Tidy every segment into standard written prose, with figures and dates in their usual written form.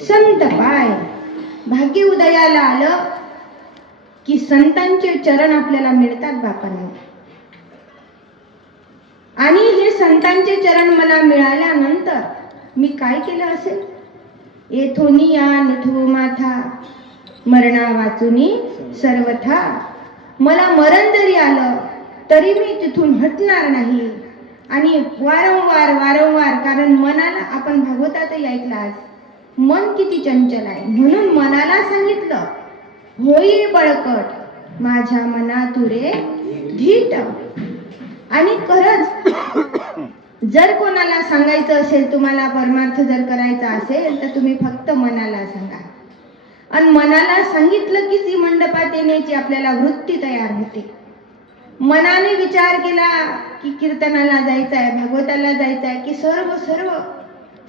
संत पाय. भाग्य उदयाला आलं की संतांचे चरण आपल्याला मिळतात बापांना. आणि हे संतांचे चरण मला मिळाल्यानंतर मी काय केलं असेल? येथोनी या नठू माथा मरणा वाचुनी सर्वथा. मला मरण जरी आलं तरी मी तिथून हटणार नाही. आणि वारंवार कारण मनाला, आपण भागवतातही ऐकलं आज, मन किती चंचल आहे. म्हणून मनाला सांगितलं, होई बळकट माझ्या मना तुरे धीट. आणि खरंच जर कोणाला सांगायचं असेल, तुम्हाला परमार्थ जर करायचा असेल तर तुम्ही फक्त मनाला सांगा. आणि मनाला सांगितलं की ती मंडपात येण्याची आपल्याला वृत्ती तयार होते. मनाने विचार केला की कीर्तनाला जायचं आहे, भागवताला जायचं आहे, की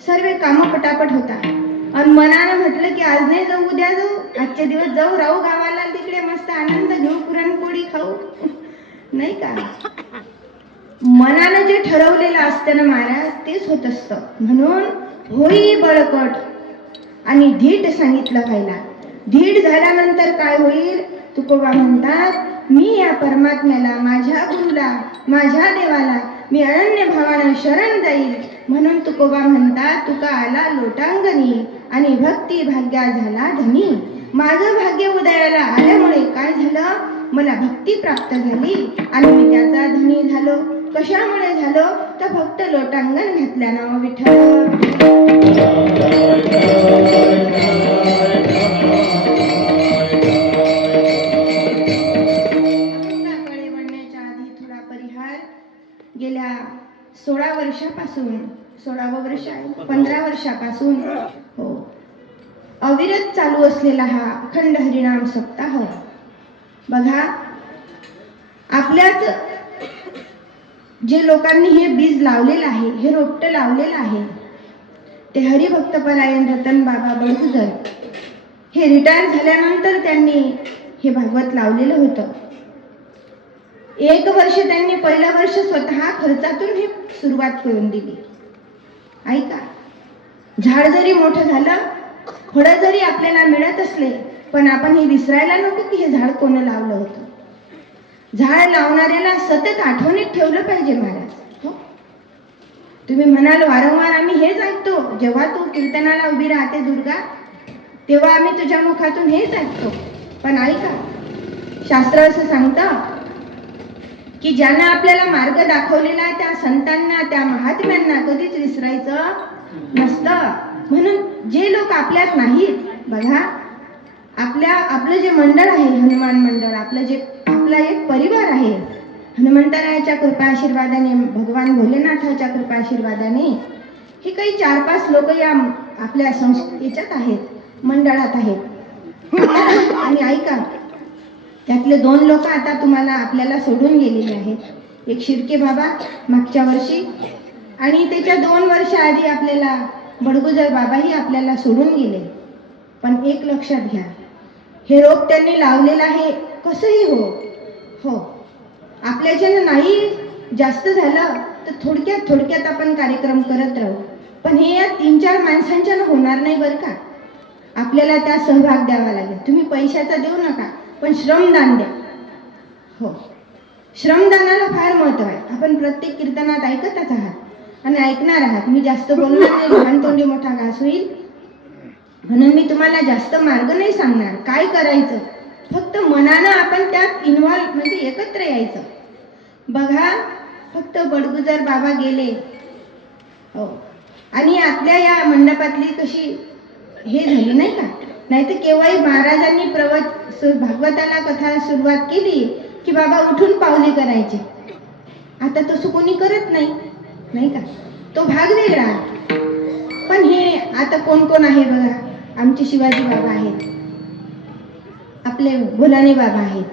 सर्व कामं पटापट होतात. आणि मनानं म्हटलं की आज नाही जाऊ, उद्या जाऊ, आजचे दिवस जाऊ, राहू गावाला, तिकडे मस्त आनंद घेऊ, पुरणपोळी खाऊ, नाही का? मनानं जे ठरवलेलं असतं ना महाराज, तेच होत असतं. म्हणून होई बळकट आणि धीट सांगितलं पहिला. धीट झाल्यानंतर काय होईल? तुकोबा म्हणतात, मी या परमात्म्याला, माझ्या गुरुला, माझ्या देवाला मी अनन्य भावानं शरण जाईल. म्हणून तुकोबा म्हणतात, तुका आला लोटांगणी आणि भक्ती भाग्या झाला धनी. माझं भाग्य उदयाला आल्यामुळे काय झालं? मला भक्ती प्राप्त झाली आणि मी त्याचा धनी झालो. कशामुळे झालो? तर फक्त लोटांगण घातल्यानं. विठ्ठल गेल्या 16 वर्षापासून, 16वं वर्ष आहे, 15 वर्षापासून हो अविरत चालू असलेला हा अखंड हरिनाम सप्ताह. बघा, आपल्याच जे लोकांनी हे बीज लावलेलं आहे, हे रोपटं लावलेलं आहे, ते हरिभक्तपरायण रतन बाबा बडगुजर हे रिटायर झाल्यानंतर त्यांनी हे भागवत लावलेलं होतं. 1 वर्ष त्यांनी, पहिलं वर्ष स्वतः खर्चातून हे सुरुवात करून दिली. ऐका, झाड जरी मोठं झालं, फळं जरी आपल्याला मिळत असले, पण आपण हे विसरायला नको की हे झाड कोण लावलं होतं. झाड लावणाऱ्याला सतत आठवणीत ठेवलं पाहिजे महाराज. हो, तुम्ही म्हणाल वारंवार आम्ही हेच ऐकतो, जेव्हा तू कीर्तनाला उभी राहते दुर्गा, तेव्हा आम्ही तुझ्या मुखातून हेच ऐकतो. पण ऐका, शास्त्र असं सांगतं की ज्यांना आपल्याला मार्ग दाखवलेला त्या संतांना, त्या महात्म्यांना कधीच विसरायचं नसतं. म्हणून जे लोक आपल्यात नाहीत, बघा, आपलं जे मंडळ आहे, हनुमान मंडळ, आपला एक परिवार आहे, हनुमंतरायाच्या कृपा आशीर्वादाने, भगवान भोलेनाथाच्या कृपा आशीर्वादाने हे काही 4-5 लोक या आपल्या याच्यात आहेत, मंडळात आहेत. आणि ऐका, त्यातले 2 लोक आता तुम्हाला आपल्याला सोडून गेलेले आहेत. एक शिर्के बाबा मागच्या वर्षी, आणि त्याच्या 2 वर्ष आधी आपल्याला बडगुजर बाबाही आपल्याला सोडून गेले. पण एक लक्षात घ्या, हे रोप त्यांनी लावलेलं आहे. कसंही हो, आपल्याच्यानं नाही जास्त झालं तर थोडक्यात आपण कार्यक्रम करत राहू, पण हे या 3-4 माणसांच्यानं होणार नाही बरं का. आपल्याला त्या सहभाग द्यावा लागेल. तुम्ही पैशाचा देऊ नका, पण श्रमदान द्या. हो, श्रमदानाला फार महत्व आहे. आपण प्रत्येक कीर्तनात ऐकतच आहात आणि ऐकणार आहात. मी जास्त बोलणार नाही, लहानतोंडी मोठा घास होईल, म्हणून मी तुम्हाला जास्त मार्ग नाही सांगणार काय करायचं. फक्त मनानं आपण त्यात इन्व्हॉल्व, म्हणजे एकत्र यायचं. बघा, फक्त बडगुजर बाबा गेले, हो, आणि आपल्या या मंडपातली कशी हे झाली नाही का. नाही तर केव्हाही महाराजांनी भागवताला कथा सुरुवात केली की बाबा उठून पावली करायची. आता तसं कोणी करत नाही का. तो भाग वेगळा. पण हे आता कोण आहे बघा, आमचे शिवाजी बाबा आहेत, आपले भोलाने बाबा आहेत,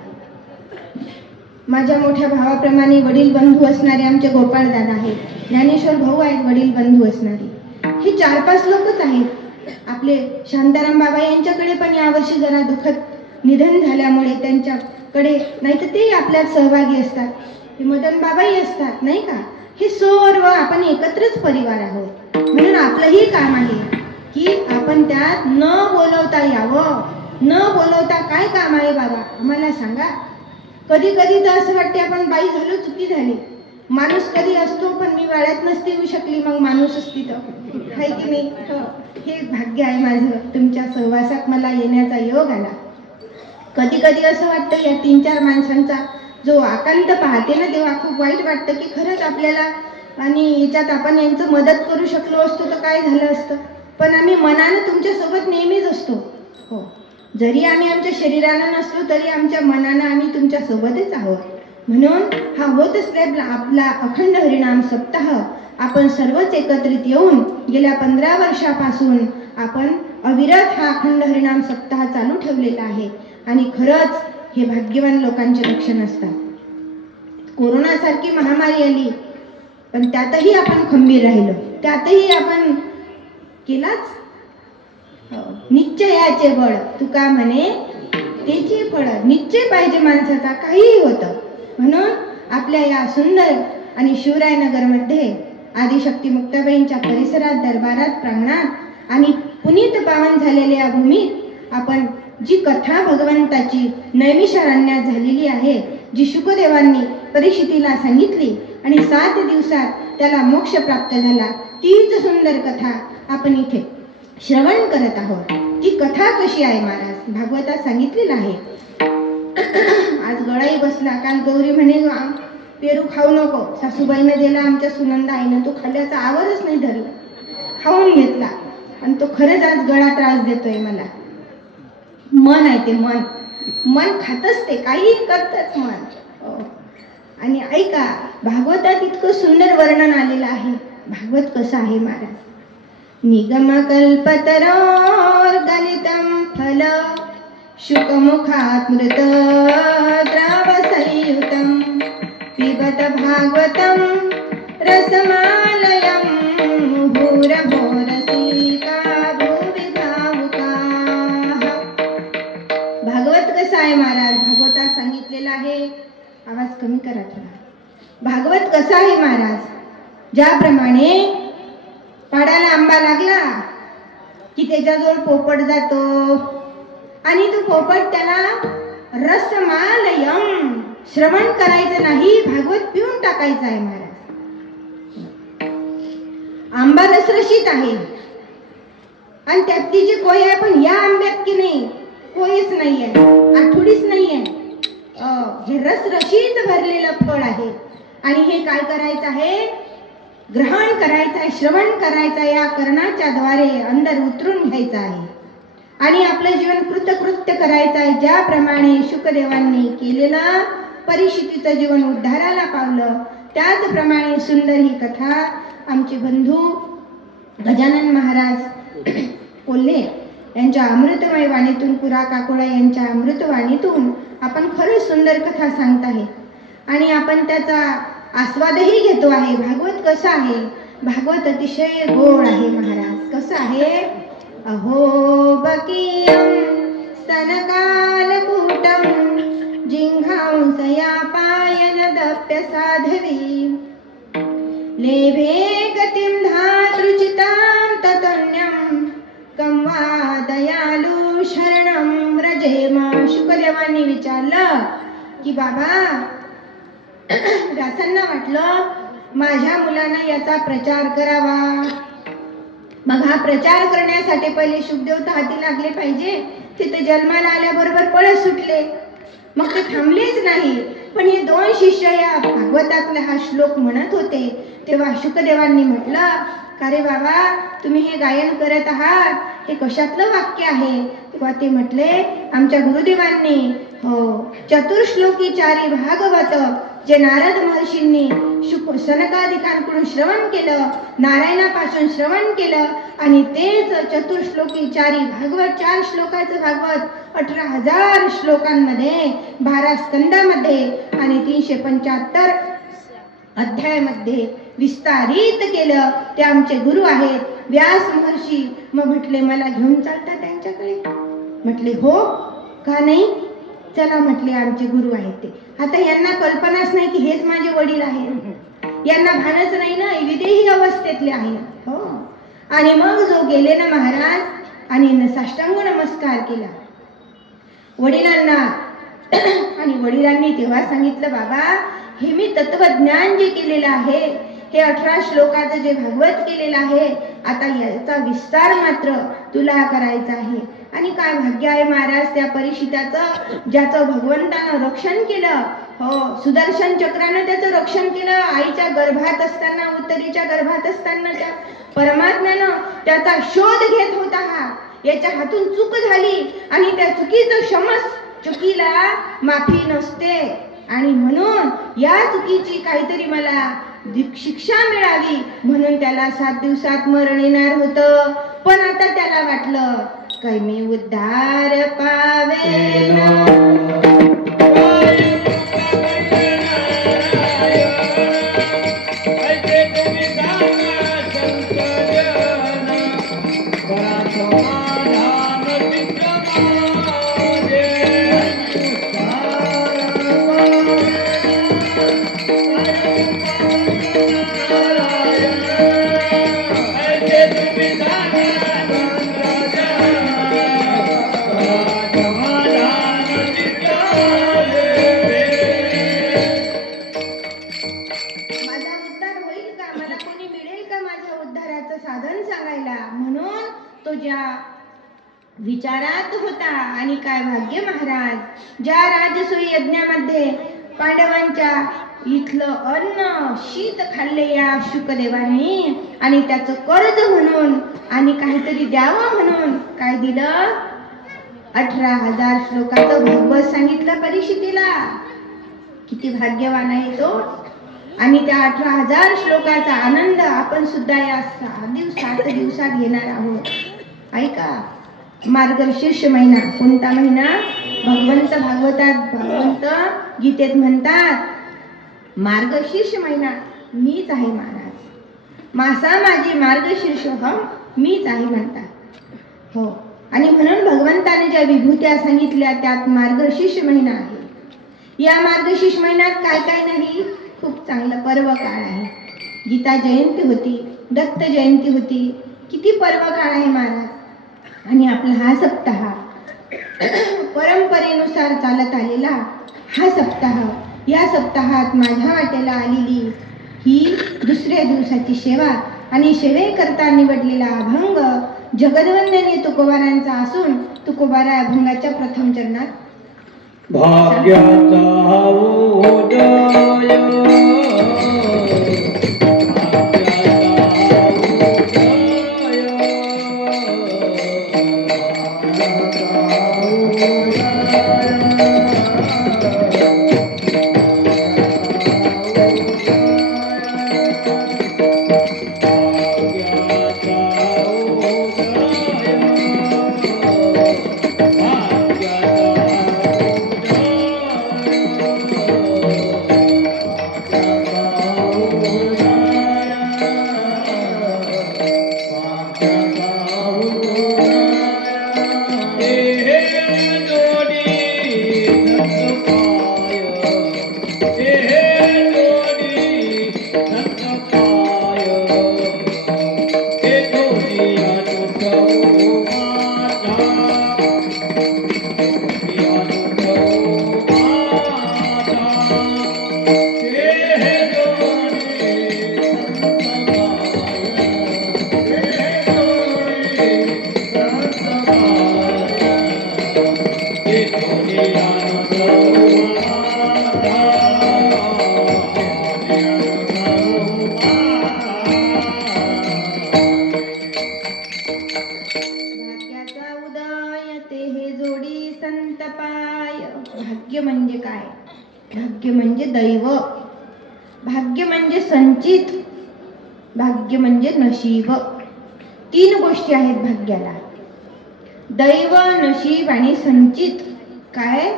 माझ्या मोठ्या भावाप्रमाणे वडील बंधू असणारे आमचे गोपाळ दादा आहेत, ज्ञानेश्वर भाऊ आहेत वडील बंधू असणारे. हे 4-5 लोकच आहेत. आपले शांताराम बाबा यांच्याकडे पण यावर्षी जरा दुःखद निधन झाल्यामुळे त्यांच्याकडे, नाही तर तेही आपल्यात सहभागी असतात, हे मदन बाबाही असतात नाही का. हे सर्व आपण एकत्रच परिवार आहोत. म्हणून आपलंही काम आहे की आपण त्यात न बोलवता यावं. न बोलवता काय काम आहे बाबा, आम्हाला सांगा. कधी कधी तर असं वाटते आपण बाई झालो, चुकी झाली. माणूस कधी असतो, पण मी वाड्यात नसते येऊ शकली, मग माणूस असती तर, आहे की नाही. हे भाग्य आहे माझं, तुमच्या सहवासात मला येण्याचा योग आला. कधी कधी असं वाटतं या 3-4 माणसांचा जो आकांत पाहते ना, तेव्हा खूप वाईट वाटतं की खरंच आपल्याला, आणि याच्यात आपण यांचं मदत करू शकलो असतो तर काय झालं असतं. पण आम्ही मनानं तुमच्यासोबत नेहमीच असतो. हो, जरी आम्ही आमच्या शरीरानं नसलो तरी आमच्या मनानं आम्ही तुमच्या सोबतच आहोत. म्हणून हा होत असलेला आपला अखंड हरिनाम सप्ताह आपण सर्वच एकत्रित येऊन गेल्या 15 वर्षापासून आपण अविरत हा अखंड हरिनाम सप्ताह चालू ठेवलेला आहे. आणि खरंच हे भाग्यवान लोकांचे लक्षण असतात. कोरोनासारखी महामारी आली, पण त्यातही आपण खंबीर राहिलो, त्यातही आपण केलाच. निश्चयाचे बळ तुका म्हणे त्याची फळ, निश्चय पाहिजे माणसाचा, काहीही होतं. म्हणून आपल्या या सुंदर आणि शिवरायनगरमध्ये आदिशक्ती मुक्ताबाईंच्या परिसरात, दरबारात, प्रांगणात आणि पुनीत पावन झालेल्या भूमीत आपण जी कथा भगवंताची नैमिषारण्यात झालेली आहे, जी शुकदेवांनी परीक्षितीला सांगितली आणि 7 दिवसात त्याला मोक्ष प्राप्त झाला, तीच सुंदर कथा आपण इथे श्रवण करत आहोत. ती कथा कशी आहे महाराज, भागवतात सांगितलेलं आहे. आज गळाई बसला. काल गौरी म्हणे पेरू खाऊ नको, सासूबाईनं दिला आमच्या सुनंदा आईनं, तो खाल्ल्याचा आवरच नाही धरला, खाऊन घेतला आणि तो खरंच आज गळा त्रास देतोय मला. मन आहे ते, मन खातच, ते काही करतच मन. आणि ऐका, भागवतात इतकं सुंदर वर्णन आलेलं आहे. भागवत कसं आहे महाराज, निगमकल्पतरोर्गलितं फल शुकमुखात् मृत द्रावसंयुतं पिबत भागवतं रसमालयं भूरभोरसिका भुवि भावुकाः. भागवत कसं आहे महाराज, भागवतात सांगितलेलं आहे. आवाज कमी करा थोडा. भागवत कसं आहे महाराज, ज्याप्रमाणे पाडाला आंबा लागला की त्याच्याजवळ पोपट जातो आणि तो पोपट त्याला रसमालयम, श्रवण करायचं नाही, भागवत पिऊन टाकायचं आहे महाराज. आंबा रसरशीत आहे आणि त्यातली जी कोय आहे, पण या आंब्यात की नाही कोयच नाही आहे, आठवडीच नाही आहे. हे रसरशीत भरलेलं फळ आहे आणि हे काय करायचं आहे, ग्रहण करायचं आहे, श्रवण करायचं आहे, या कर्णाच्या द्वारे अंदर उतरून घ्यायचं आहे आणि आपलं जीवन कृतकृत्य करायचं आहे. ज्याप्रमाणे शुकदेवांनी केलेलं, परीक्षितीचं जीवन उद्धाराला पावलं, त्याचप्रमाणे सुंदर ही कथा आमचे बंधू गजानन महाराज कोल्हे यांच्या अमृतमय वाणीतून, पुरा काकोळा यांच्या अमृतवाणीतून आपण खरंच सुंदर कथा सांगत आहे आणि आपण त्याचा आस्वादही घेतो आहे. भागवत कसं आहे, भागवत अतिशय गोड आहे महाराज. कसं आहे, अहो बकीयं स्तनकालकूटं जिह्वांसया पायनदप्य साधवी लेभे गतिं धातृचितां ततन्यं कं वा दयालु शरणं व्रजेम. शुकदेवांनी विचारलं की बाबा, व्यासांना वाटलं माझ्या मुलांना याचा प्रचार करावा. मग हा प्रचार करण्यासाठी पहिले शुकदेव तर हाती लागले पाहिजे. तिथे जन्माला आल्याबरोबर पळत सुटले, मग ते थांबलेच नाही. पण हे 2 शिष्य या भागवतातला हा श्लोक म्हणत होते, तेव्हा शुकदेवांनी म्हटलं, का रे बाबा, तुम्ही हे गायन करत आहात, हे कशातलं वाक्य आहे. तेव्हा ते म्हटले, आमच्या गुरुदेवांनी चतुर्श्लोकीचारी भागवत जे नारद महर्षींनी सनकादिकांकडून श्रवण केलं, नारायणापासून श्रवण केलं आणि तेच चतुर्श्लोकीचारी भागवत, 4 श्लोकाचं भागवत 18,000 श्लोकांमध्ये, 12 स्कंदामध्ये आणि 375 अध्यायामध्ये विस्तारित केलं. ते आमचे गुरु आहेत व्यास महर्षी. मग म्हटले, मला घेऊन चालता त्यांच्याकडे? म्हटले हो, का नाही, चला म्हटले, आमचे गुरु आहेत ते. आता यांना कल्पनाच नाही की हेच माझे वडील आहेत, यांना भानच नाही ना, विदेही अवस्थेतले आहेत. हो, आणि मग जो गेले ना महाराज आणि साष्टांग नमस्कार केला वडिलांना आणि वडिलांनी तेव्हा सांगितलं, बाबा हे मी तत्वज्ञान जे केलेलं आहे, हे 18 श्लोकाचं जे भागवत केलेलं आहे, आता याचा विस्तार मात्र तुला करायचा आहे. आणि काय भाग्य आहे महाराज त्या परीक्षिताचं, ज्याचं भगवंतानं रक्षण केलं. हो, सुदर्शन चक्रानं त्याचं रक्षण केलं. आईच्या गर्भात असताना, उत्तरीच्या गर्भात असताना त्या परमात्म्यानं त्याचा शोध घेत होता. हा याच्या हातून चूक झाली आणि त्या चुकीचं क्षमस, चुकीला माफी नसते आणि म्हणून या चुकीची काहीतरी मला शिक्षा मिळावी म्हणून त्याला 7 दिवसात मरण येणार होतं. पण आता त्याला वाटलं काय मी उद्धार पावेना. विचारात होता. आणि काय भाग्य महाराज, ज्या राजसूय यज्ञामध्ये पांडवांच्या इथलं अन्न शीत खाल्ले या शुकदेवांनी आणि त्याचं कर्ज म्हणून आणि काहीतरी द्यावं म्हणून काय दिलं, 18,000 श्लोकाचं भागवत सांगितलं परीक्षितीला. किती भाग्यवान आहे तो. आणि त्या 18,000 श्लोकाचा आनंद आपण सुद्धा या 7 दिवसात घेणार आहोत. ऐका, मार्गशीर्ष महिना कोणता महिना? भगवंत गीतेत म्हणतात मार्गशीर्ष महिना मीच आहे महाराज, मासा माझी मार्गशीर्ष मीच आहे म्हणतात. हो, आणि म्हणून भगवंताने ज्या विभूत्या सांगितल्या त्यात मार्गशीर्ष महिना आहे. या मार्गशीर्ष महिन्यात काय काय नाही, खूप चांगलं पर्व काळ आहे. गीता जयंती होती, दत्त जयंती होती, किती पर्व काळ आहे महाराज. आणि आपला हा सप्ताह परंपरेनुसार चालत आलेला हा सप्ताह, या सप्ताहात माझ्या वाटेला आलेली ही दुसऱ्या दिवसाची सेवा आणि सेवेकरता निवडलेला अभंग जगद्वंदनीय तुकोबारांचा असून तुकोबारा अभंगाच्या प्रथम चरणात भाग्याचा उदय भाग्य म्हणजे काय? भाग्य म्हणजे दैव, भाग्य म्हणजे संचित, भाग्य म्हणजे नशीब. 3 गोष्टी आहेत भाग्याला, दैव, नशीब आणि संचित. काय?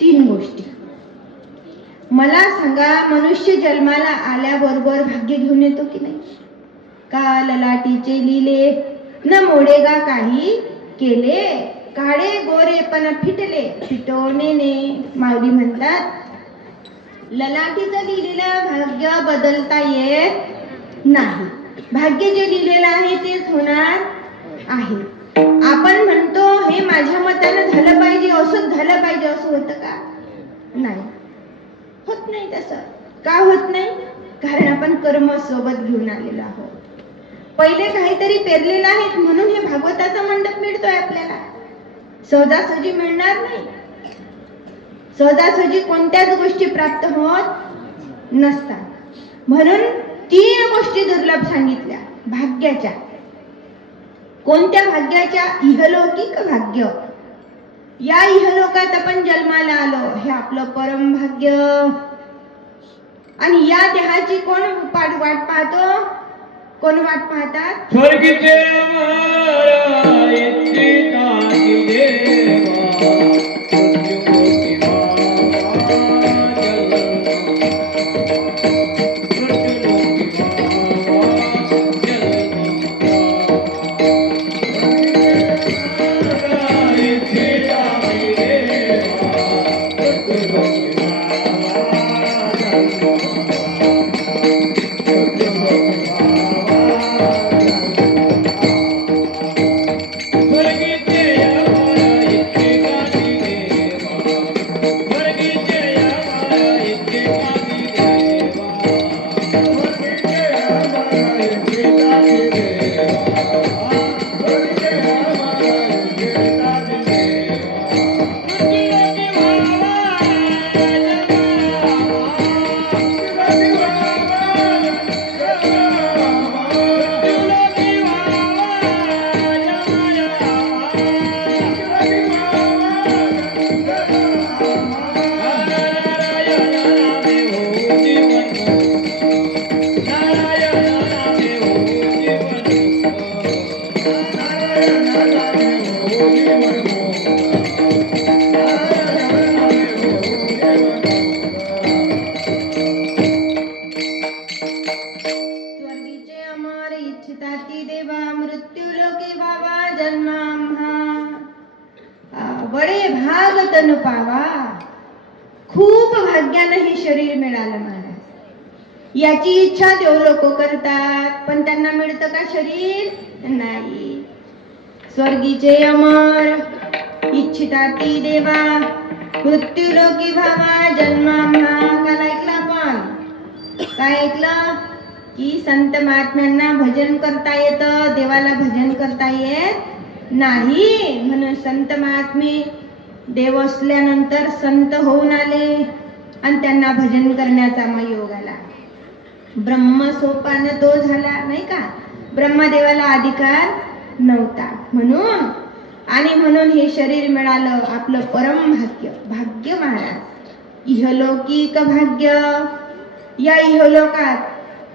3 गोष्टी. मला सांगा, मनुष्य जन्माला आल्याबरोबर भाग्य घेऊन येतो की नाही? का ललाटीचे लिले न मोडेगा काही केले, काळे गोरे पण फिटले फिटवणे. माऊली म्हणतात ललाटीचं लिहिलेलं भाग्य बदलता येत नाही. भाग्य जे लिहिलेलं आहे तेच होणार आहे. आपण म्हणतो हे माझ्या मतानं झालं पाहिजे, असंच झालं पाहिजे, असं होतं का? नाही होत नाही. तसं का होत नाही? कारण आपण कर्म सोबत घेऊन आलेलो आहोत. पहिले काहीतरी पेरलेलं आहे म्हणून हे भागवताचा मंडप मिळतोय आपल्याला. सहजासहजी मिळणार नाही. सहजासहजी कोणत्याच गोष्टी प्राप्त होत नसतात. म्हणून 3 गोष्टी दुर्लभ सांगितल्या भाग्याच्या. कोणत्या भाग्याच्या? इहलौकिक भाग्य. या इहलोकात आपण जन्माला आलो हे आपलं परम भाग्य. आणि या देहाची कोण वाट पाहतो? कोण वाट पाहतात? स्वर्गीचे अमर इच्छिताती देवा बडे भाग तनु पावा. खूप भाग्यानं हे शरीर मिळालं महाराज. याची इच्छा देव लोक करतात पण त्यांना मिळतं का शरीर? नाही. स्वर्गीचे अमर इच्छिताती देवा मृत्यूलोकी भावा जन्माम्हा. काल ऐकलं आपण? काय ऐकलं? की संत महात्म्यांना भजन करता येतं, देवाला भजन करता येत नाही. म्हणून संत महात्मे देव असल्यानंतर संत होऊन आले आणि त्यांना भजन करण्याचा मग योग आला. ब्रह्मसोपान तो झाला नाही का? ब्रह्मदेवाला अधिकार नव्हता म्हणून. आणि म्हणून हे शरीर मिळालं आपलं परम भाग्य. भाग्य महाराज इहलौकिक भाग्य. या इहलोकात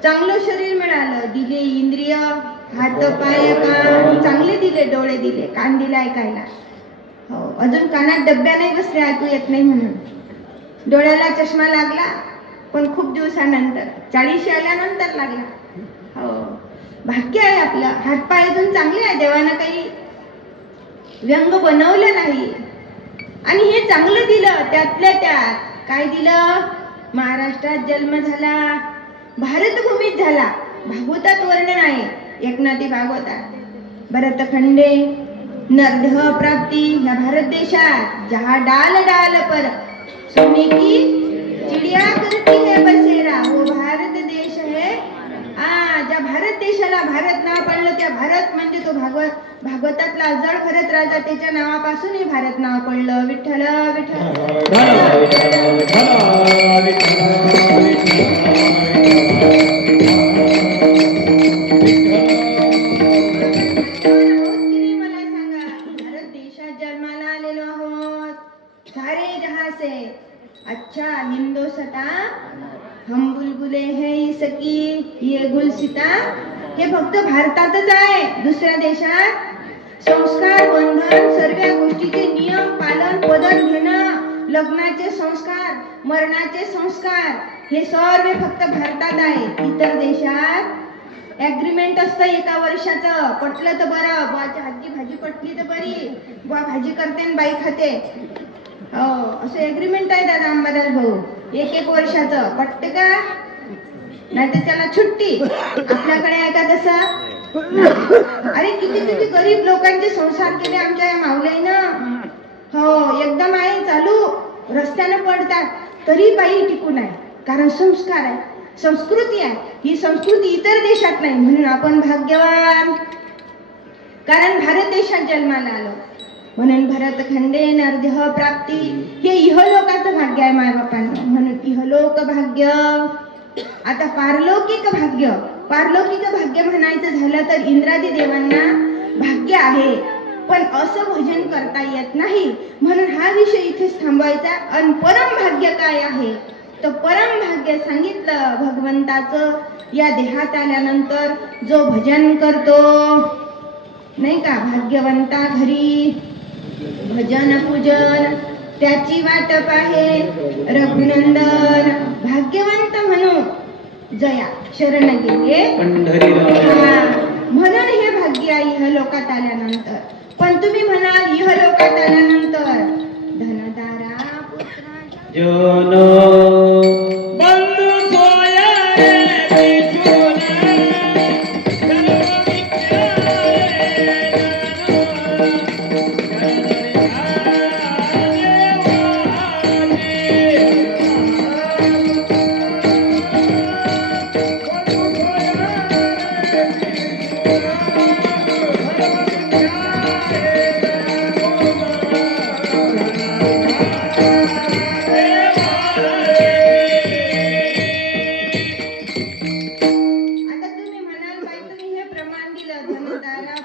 चांगलं शरीर मिळालं. दिले इंद्रिय, हात पाय कान चांगले दिले, डोळे दिले, कान दिले ऐकायला. हो, अजून कानात डब्या नाही बसले ऐकू येत नाही म्हणून. डोळ्याला चष्मा लागला पण खूप दिवसानंतर, 40 आल्यानंतर लागला. हो, भाग्य आहे आपलं. हातपाय अजून चांगले आहे, देवानं काही व्यंग बनवलं नाही. आणि हे चांगलं दिलं. त्यातल्या त्यात काय दिलं? महाराष्ट्रात जन्म झाला, भारतभूमीत झाला. भागवतात वर्णन आहे, एकनाथी भागवतात. भरतखंडे नरदेह प्राप्ती या भारत देशात जहा डाल डाल पर सोने की चिड़िया करती है बसेरा. वो भारत देश है. ज्या भारत देशाला भारत नाव पडलं त्या भारत म्हणजे तो भागवतातला अजळ भरत राजा, त्याच्या नावापासून हे भारत नाव पडलं. विठ्ठल विठ्ठल. मला सांगा, भारत देशात जन्माला आलेलो आहोत सारे जहां से. अच्छा हिंदोसता हम बुलबुले हैं इसकी ये गुलसिता. हे फक्त भारतातच आहे. दुसऱ्या देशात संस्कार बंधन सर्व गोष्टीचे नियम पालन पद्धत घेणं, लग्नाचे संस्कार, मरणाचे संस्कार हे सर्व फक्त भारतात आहे. इतर देशात ऍग्रीमेंट असतं 1 वर्षाचं. पटलं तर बरं, बुवाच्या हातची भाजी पटली तर बरी, बुवा भाजी करते आणि बाई खाते. हो, असं ऍग्रीमेंट आहे दादा अंबादास भाऊ. 1 वर्षाचं. पटते का? नाही तर त्याला सुट्टी. आपल्याकडे आहे का तसा? अरे किती किती गरीब लोकांचे संसार केले आमच्या या माऊलीनं. हो, एकदम आहे चालू, रस्त्याने पडतात तरी बाई टिकून आहे. कारण संस्कार आहे, संस्कृती आहे. ही संस्कृती इतर देशात नाही, म्हणून आपण भाग्यवान. कारण भारत देशात जन्माला आलो म्हणून भरतखंडे नरदेह प्राप्ती हे इहलोकाचं भाग्य आहे मायबापांना. म्हणून इहलोक भाग्य. आता पारलौकिक भाग्य. पारलौकिक भाग्य म्हणायचं झालं तर इंद्रादी देवांना भाग्य आहे, पण असं भजन करता येत नाही. म्हणून हा विषय इथेच थांबवायचा. आणि परम भाग्य काय आहे? तर परम भाग्य सांगितलं भगवंताचं. या देहात आल्यानंतर जो भजन करतो नाही का, भाग्यवंता घरी भजन पूजन त्याची वाटप आहे रघुनंदन. भाग्यवंत म्हणून जया शरण गेले पंढरीराया. म्हणून हे भाग्य आहे इहलोकात आल्यानंतर. पण तुम्ही म्हणाल इहलोकात आल्यानंतर धनदारा पुत्रा जन बंधू सोया विठुन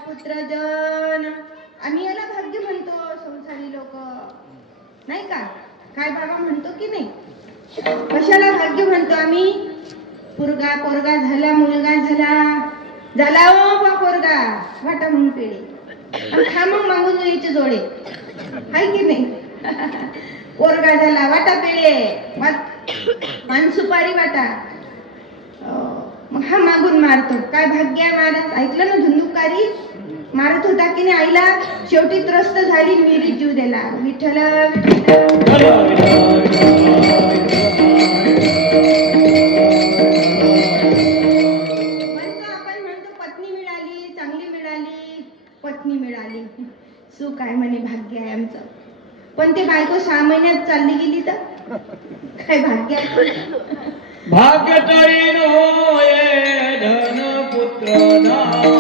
पुत्रजन. आम्ही याला भाग्य म्हणतो संसारी लोक नाही का? काय बाबा म्हणतो की नाही? कशाला भाग्य म्हणतो आम्ही? पोरगा पोरगा झाला, मुलगा झाला ओ बा पोरगा वाटा म्हणून पेढे खा मग मागून यायचे जोडे हाय की नाही? पोरगा झाला वाटा पेढे पान सुपारी वाटा. मग हा मागून मारतो. काय भाग्य आहे महाराज? ऐकलं ना, धुंदुकारी मारत होता की नाही आईला? शेवटी त्रस्त झाली, विहिरीत जीव दिला. विठ्ठल म्हणतो आपण, म्हणतो पत्नी मिळाली, चांगली मिळाली, पत्नी मिळाली, सुख आहे म्हणे, भाग्य आहे आमचं. पण ते बायको 6 महिन्यात चालली गेली तर काय भाग्य आहे? भाग्य तरी होये धन पुत्र दारा.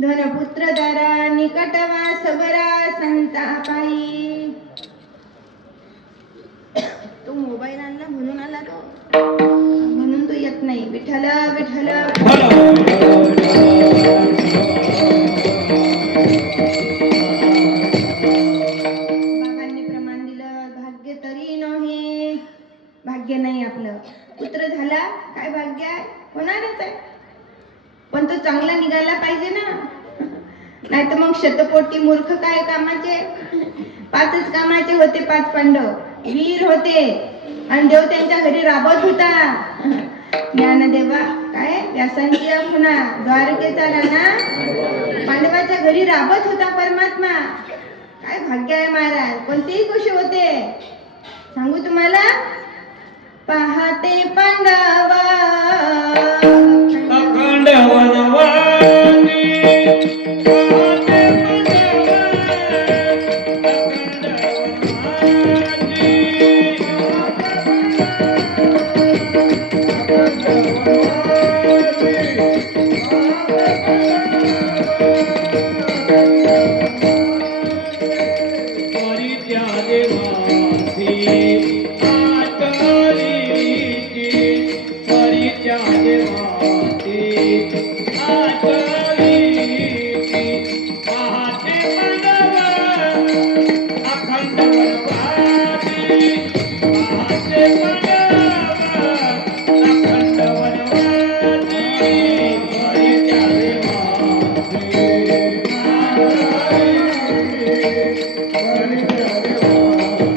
धनपुत्र दारा निकटवा सबरा संता पायी. तो मोबाईल आणला म्हणून आला तो, म्हणून तो येत नाही. विठ्ठल विठ्ठल बाबांनी प्रमाण दिलं. भाग्य तरी नव्हे, भाग्य नाही आपलं. पुत्र झाला काय भाग्य आहे? होणारच आहे, पण तो चांगला निघाला पाहिजे ना. नाही तर मग शतकोटी मूर्ख काय कामाचे? 5च कामाचे होते. 5 पांडव वीर होते आणि देव त्यांच्या घरी राबत होता. ज्ञानदेवा काय व्यासांची खुणा द्वारकेचा राणा पांडवाच्या घरी राबत होता परमात्मा. काय भाग्य आहे महाराज. पण तेही कसे होते सांगू तुम्हाला? पहाटे पांडवा अखंड वनवासी पहाटे पांडवा परित्या देवासी आटलीची परित्या देवासी आटलीची पहाटे पांडवा अखंड वनवासी पहाटे पांडवा अखंड वनवासी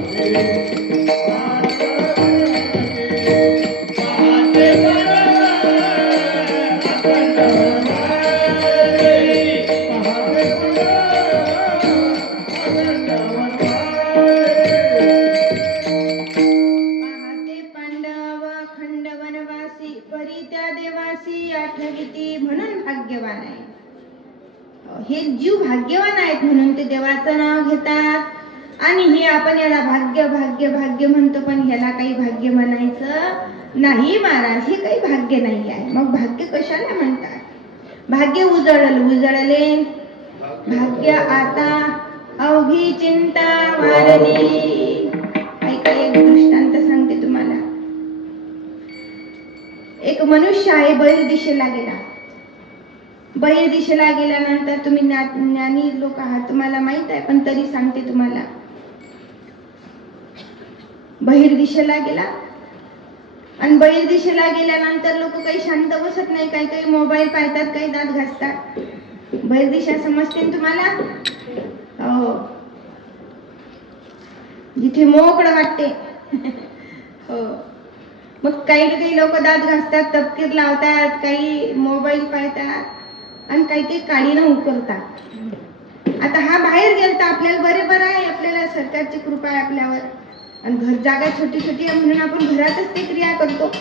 परित्या पहाटे पांडव खंड वनवासी परी त्या देवासी आठविती म्हणून भाग्यवान आहे. हे जीव भाग्यवान आहेत म्हणून ते देवाचं नाव घेतात आणि हे आपण याला भाग्य भाग्य भाग्य म्हणतो, पण ह्याला काही भाग्य म्हणायचं नाही महाराज, हे काही भाग्य नाही आहे. मग भाग्य कशाला म्हणतात? भाग्य उजळले भाग्य आता अवघी चिंता वारली. ऐका, एक दृष्टांत सांगते तुम्हाला. एक मनुष्य आहे, बहिर्दिशेला गेला. बहिर्दिशेला गेल्यानंतर तुम्ही ज्ञानी लोक आहात, तुम्हाला माहित आहे, पण तरी सांगते तुम्हाला. बहिर्दिशेला गेला आणि बहिर्दिशेला गेल्यानंतर लोक काही शांत बसत नाही, काही काही मोबाईल पाहतात, काही दात घासतात. बहिर्दिशा समजते ना तुम्हाला? हो, जिथे मोकळं वाटते. हो, मग काही लोक दात घासतात, तपकीर लावतात, काही मोबाईल पाहतात आणि काही काडीनं उकरतात. आता हा बाहेर गेलता, आपल्याला बरं आहे, आपल्याला सरकारची कृपा आहे आपल्यावर, आणि घर जागा छोटी छोटी आहे म्हणून आपण घरातच ते क्रिया करतो.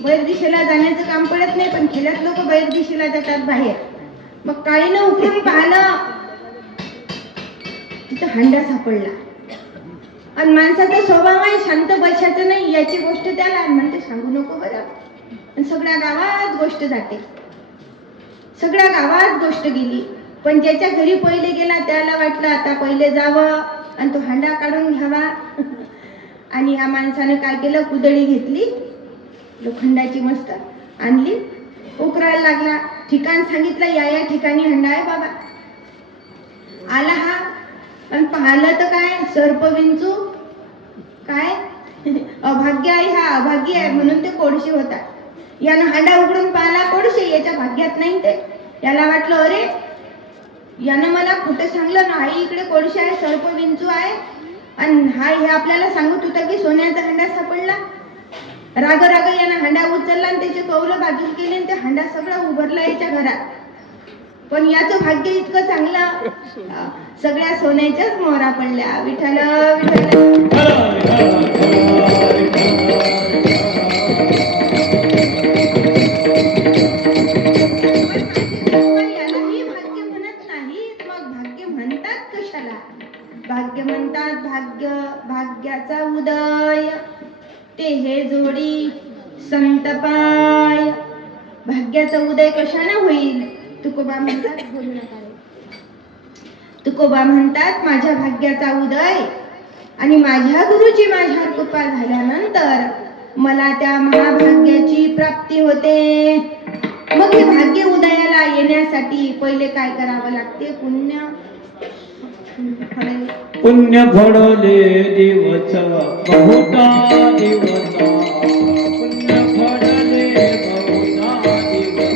बहिर्दिशेला जाण्याचं काम पडत नाही, पण खेड्यात लोक बहिर्दिशेला जातात बाहेर. मग काळीनं उकरून पाहिलं, तिथं हंडा सापडला. आणि माणसाचा स्वभाव आहे शांत बसायचं नाही, याची गोष्ट त्याला म्हणते सांगू नको बरं. आणि सगळ्या गावात गोष्ट जाते, सगळ्या गावात गोष्ट गेली. पण ज्याच्या घरी पहिले गेला त्याला वाटलं आता पहिले जावं आणि तो हांडा काढून घ्यावा. आणि ह्या माणसानं काय केलं, कुदळी घेतली लोखंडाची मस्त, आणली, उकरायला लागला. ठिकाण सांगितलं, या ठिकाणी हंडा आहे बाबा. आला हा आणि पाहिलं तर काय, सर्प विंचू, काय अभाग्य आहे, हा अभाग्य आहे म्हणून ते कोळशी होता. यानं हांडा उघडून पाहिला, कोळशी, याच्या भाग्यात नाही ते. याला वाटलं अरे यानं मला कुठे सांगलं नाही, इकडे कोळशी आहे, सर्प विंचू आहे, आणि हा हे आपल्याला सांगत होता की सोन्याचा हंडा सापडला. राग यानं हांडा उचलला आणि त्याचे कौलं बाजूला केले आणि ते हांडा सगळा उभारला याच्या घरात. पण याचं भाग्य इतकं चांगलं, सगळ्या सोन्याच्याच मोहरा पडल्या. विठ्ठल यालाही भाग्य म्हणत नाहीत, मग भाग्य म्हणतात कशाला? भाग्य म्हणतात भाग्य, भाग्याचा उदय ते हे जोडी संतपाय. भाग्याचा उदय कशाने होईल? तुकोबा म्हणतात, बोलू नका रे. तुकोबा म्हणतात माझ्या भाग्याचा उदय आणि माझ्या गुरुची माझ्यावर कृपा झाल्यानंतर मला त्या महाभाग्याची प्राप्ती होते. मग हे भाग्य उदयाला येण्यासाठी पहिले काय करावं लागते? पुण्य फळले दिवस बहुता दिवस, पुण्य फळले बहुता दिवस,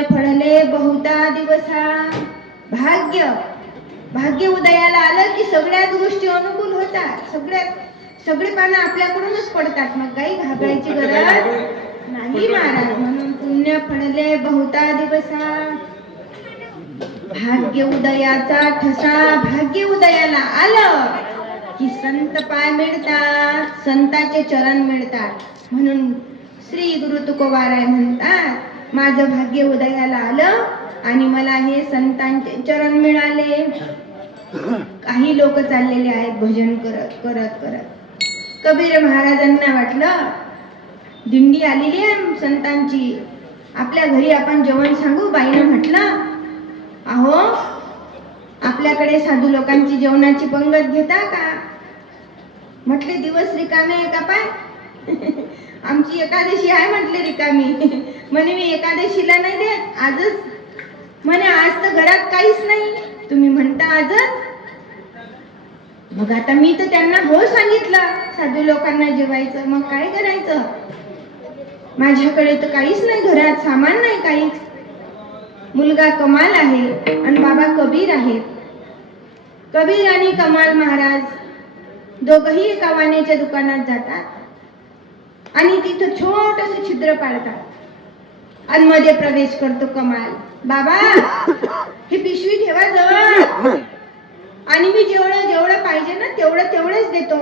पुण्य फळले बहुता दिवसा. भाग्य भाग्य उदयाला आलं की सगळ्याच गोष्टी अनुकूल होतात. सगळे पानं आपल्याकडूनच पडतात. मग काही घाबरायची गरज नाही महाराज. म्हणून पुण्य फळले बहुता दिवसा. भाग्य उदयाचा ठसा. भाग्य उदयाला आलं की संत पाय मिळतात, संताचे चरण मिळतात. म्हणून श्री गुरु तुकोबाराय म्हणतात, माझं भाग्य उदयाला आलं आणि मला हे संतांचे चरण मिळाले. काही लोक चाललेले आहेत भजन करत करत करत. कबीर महाराजांना वाटलं दिंडी आलेली आहे संतांची, आपल्या घरी आपण जेवण सांगू. बाईनं म्हटलं, अहो आपल्याकडे साधू लोकांची जेवणाची पंगत घेता का? म्हटले दिवस रिकामे आहे का पाय? आमची एकादशी आहे म्हटले रिकामी. म्हणे मी एकादशीला नाही देत, आजच. म्हणे आज तर घरात काहीच नाही, तुम्ही म्हणता आजच. मग आता मी तर त्यांना हो सांगितलं साधू लोकांना जेवायचं, मग काय करायचं? माझ्याकडे तर काहीच नाही, घरात सामान नाही काहीच. मुलगा कमाल आहे आणि बाबा कबीर आहेत. कबीर आणि कमाल महाराज दोघही एका वाण्याच्या दुकानात जातात आणि तिथं छोटस छिद्र पाडतात आणि मध्ये प्रवेश करतो कमाल. बाबा ही पिशवी ठेवा जवळ आणि मी जेवढं पाहिजे ना तेवढंच देतो.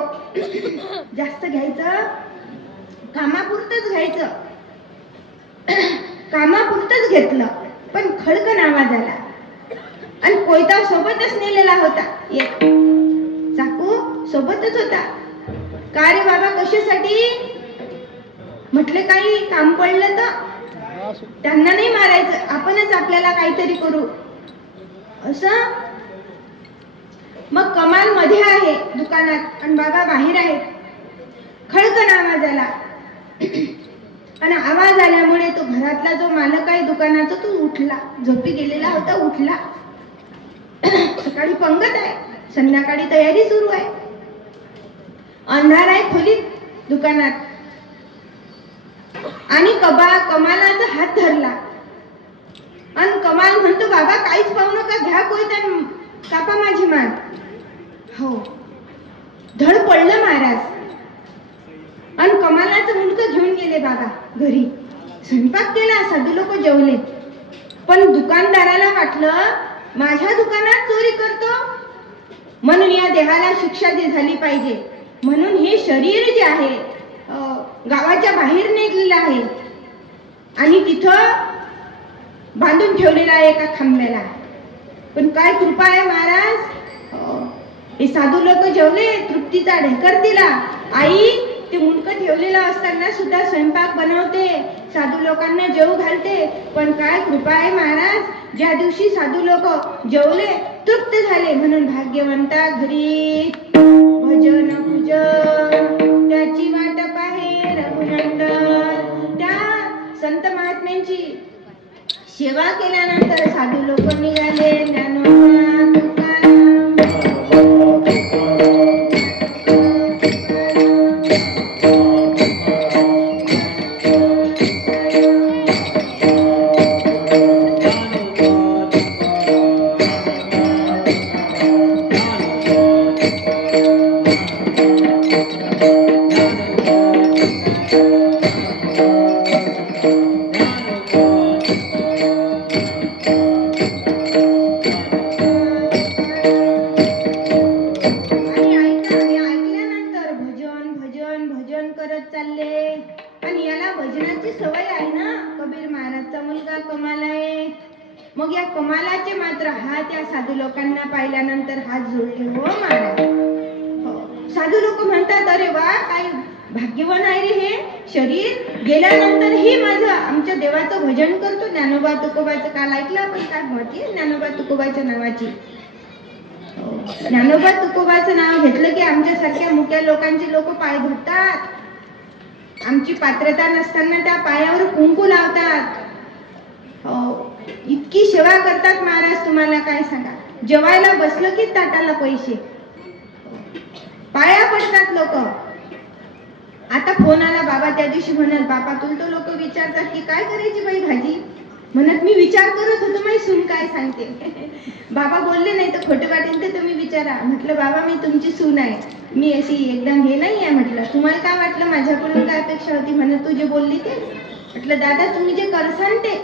जास्त घ्यायचं, कामापुरतच घ्यायचं. कामापुरतच घेतलं, पण खडकन आवाज आला आणि कोयता सोबतच नेलेला होता. एक चाकू सोबतच होता. का रे बाबा कशासाठी? म्हटले काही काम पडलं तर त्यांना नाही मारायचं, आपणच आपल्याला काहीतरी करू असं. मग कमाल मध्ये आहे दुकानात आणि बाबा बाहेर आहेत. खडकन आवाज आला आणि आवाज आल्यामुळे तो घरातला जो मालक आहे दुकानाचा तो उठला. झोपी गेलेला होता, उठला. सकाळी पंगत आहे, संध्याकाळी तयारी सुरू आहे. अंधार आहे खोलीत दुकानात आणि कमालाचा हात धरला आणि कमाल म्हणतो, बाबा काहीच पाहू नका, घ्या कोयता कापा माझी मान. हो, धड पडलं महाराज आणि कमालाचं मुलगा घेऊन गेले बाबा घरी. स्वयंपाक केला, साधू लोक जेवले. पण दुकानदाराला वाटलं माझ्या दुकानात चोरी करतो, म्हणून या देहाला शिक्षा झाली पाहिजे. म्हणून हे शरीर जे आहे गावाच्या बाहेर निघलेलं आहे आणि तिथं बांधून ठेवलेला आहे एका खांब्याला. पण काय कृपा आहे महाराज, हे साधू लोक जेवले, तृप्तीचा ढेकर दिला. आई ते मुंडकं ठेवलेलं असताना सुद्धा स्वयंपाक बनवते, साधू लोकांना जेवू घालते. पण काय कृपा आहे महाराज, ज्या दिवशी साधू लोक जेवले तृप्त झाले म्हणून भाग्यवंता घरी भजन पूजन त्याची वाट पाहे रघुनंदन. त्या संत महात्म्यांची सेवा केल्यानंतर साधू लोक निघाले. ज्ञानोबा तुकाराम मग या कमालाचे मात्र हात या साधू लोकांना पाहिल्यानंतर हात जोडले. हो महाराज, हो. साधू लोक म्हणतात, अरे वा काय भाग्यवान आहे रे हे शरीर, गेल्यानंतर ही माझं आमच्या देवाचं भजन करतो. ज्ञानोबा तुकोबाचं काल ऐकलं आपण, काय होती ज्ञानोबा तुकोबाच्या नावाची. ज्ञानोबा तुकोबाचं नाव घेतलं की आमच्यासारख्या मुक्या लोकांचे लोक पाय धुतात. आमची पात्रता नसताना त्या पायावर कुंकू लावतात. इतकी सेवा करतात महाराज, तुम्हाला काय सांगा. जेवायला बसलं की ताटाला पैसे, पाया पडतात लोक. आता फोन आला बाबा त्या दिवशी म्हणाल, बाबा तुला तो लोक विचारतात की काय करायची बाई भाजी, म्हणत मी विचार करत होतो माही सून काय सांगते. बाबा बोलले नाही तर खोटं वाटेल तर तुम्ही विचारा. म्हटलं बाबा मी तुमची सून आहे, मी अशी एकदम हे नाही आहे. म्हटलं तुम्हाला काय वाटलं माझ्याकडून काय अपेक्षा होती. म्हणत तू जे बोलली ते. म्हटलं दादा तुम्ही जे करसान ते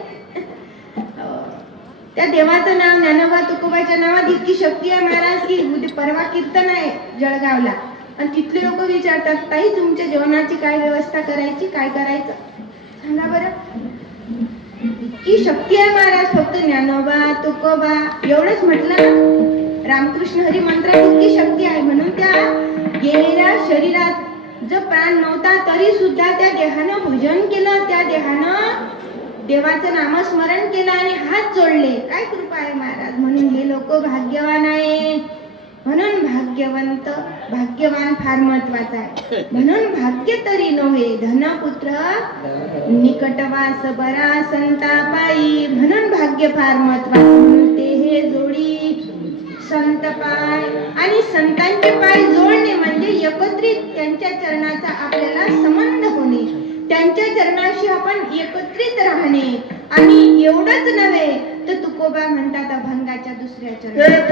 त्या देवाचं नाव ज्ञानोबा तुकोबाच्या नावात इतकी शक्ती आहे महाराज की परवा कीर्तन आहे जळगावला आणि तिथले लोक विचारतात ताई तुमच्या जेवणाची काय व्यवस्था करायची, काय करायचं सांगा बरं. की शक्ती आहे महाराज. फक्त ज्ञानोबा तुकोबा एवढंच म्हटलं ना. रामकृष्ण हरी मंत्रात इतकी शक्ती आहे. म्हणून त्या गेलेल्या शरीरात जो प्राण नव्हता तरी सुद्धा त्या देहानं भजन केलं, त्या देहानं देवाचं नामस्मरण केलं आणि हात जोडले. काय कृपा आहे महाराज. म्हणून हे लोक भाग्यवान आहे. म्हणून भाग्यवंत भाग्यवान फार महत्वाचा आहे. म्हणून भाग्य तरी नव्हे धनपुत्र निकटवास बरा संतापाई. म्हणून भाग्य फार महत्वाचं. म्हणून ते हे जोडी संत पाय आणि संतांचे पाय जोडणे म्हणजे एकत्रित त्यांच्या चरणाचा आपल्याला संबंध होणे, त्यांच्या चरणाशी आपण एकत्रित राहणे. आणि एवढंच नव्हे तर तुकोबा म्हणतात अभंगाच्या दुसऱ्या चरणात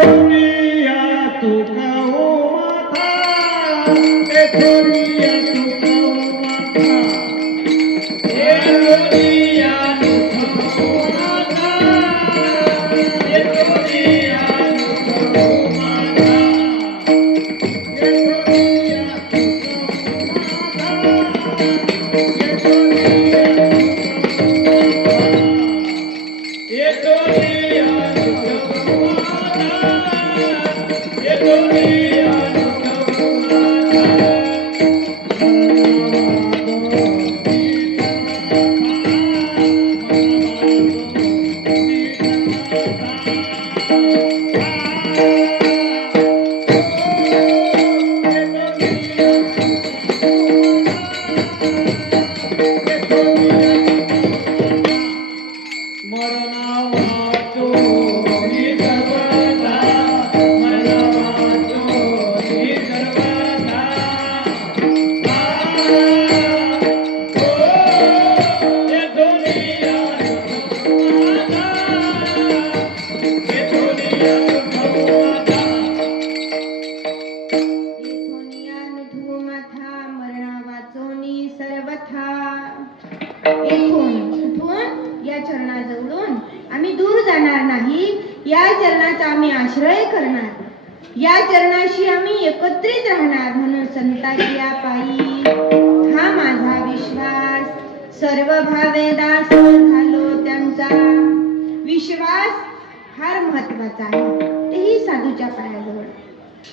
या चरणाजवळून आम्ही दूर जाणार नाही. या चरणाचा आम्ही आश्रय करणार, या चरणाशी आम्ही एकत्रित राहणार. म्हणून संतांच्या पायी हा माझा विश्वास, सर्व भावे दास झालो त्यांचा. विश्वास फार महत्वाचा आहे, तेही साधूच्या पायाजवळ.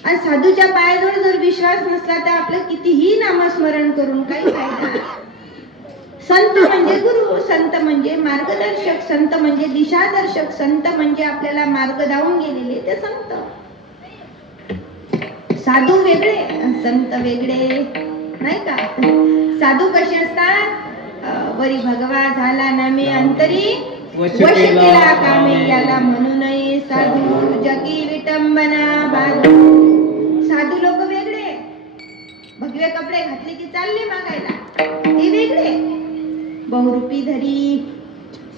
आणि साधूच्या पायाजवळ जर विश्वास नसला तर आपलं कितीही नामस्मरण करून काही फायदा नाही. संत म्हणजे गुरु, संत म्हणजे मार्गदर्शक, संत म्हणजे दिशादर्शक, संत म्हणजे आपल्याला मार्ग दावून गेलेले ते संत. साधू वेगळे, संत वेगळे नाही का. साधू कसे असतात, वरी भगवा झाला नामे अंतरी वश केला कामे याला म्हणू नये साधू जगी विटंबना बाधू. साधू लोक वेगळे, भगवे कपडे घातले की चालले मागायला, ते वेगळे. बहुरूपी धरी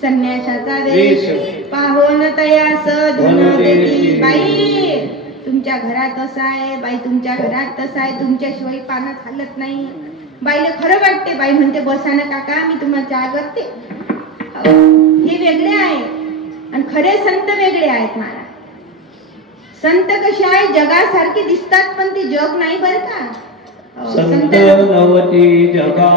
संन्याशाचा वेश, पाहोन तयास धन देती. बाई तुमच्या घरात असं आहे, बाई तुमच्या घरात तसं आहे, तुमच्याशिवाय पानं खाल्लत नाही. बाईला खरं वाटते, बाई म्हणते बसा ना काका मी तुम्हाला चहा करते. हे वेगळे आहे आणि खरे संत वेगळे आहेत महाराज. संत कसे आहे, जगासारखे दिसतात पण ते जग नाही बरं का. संत नवती जगा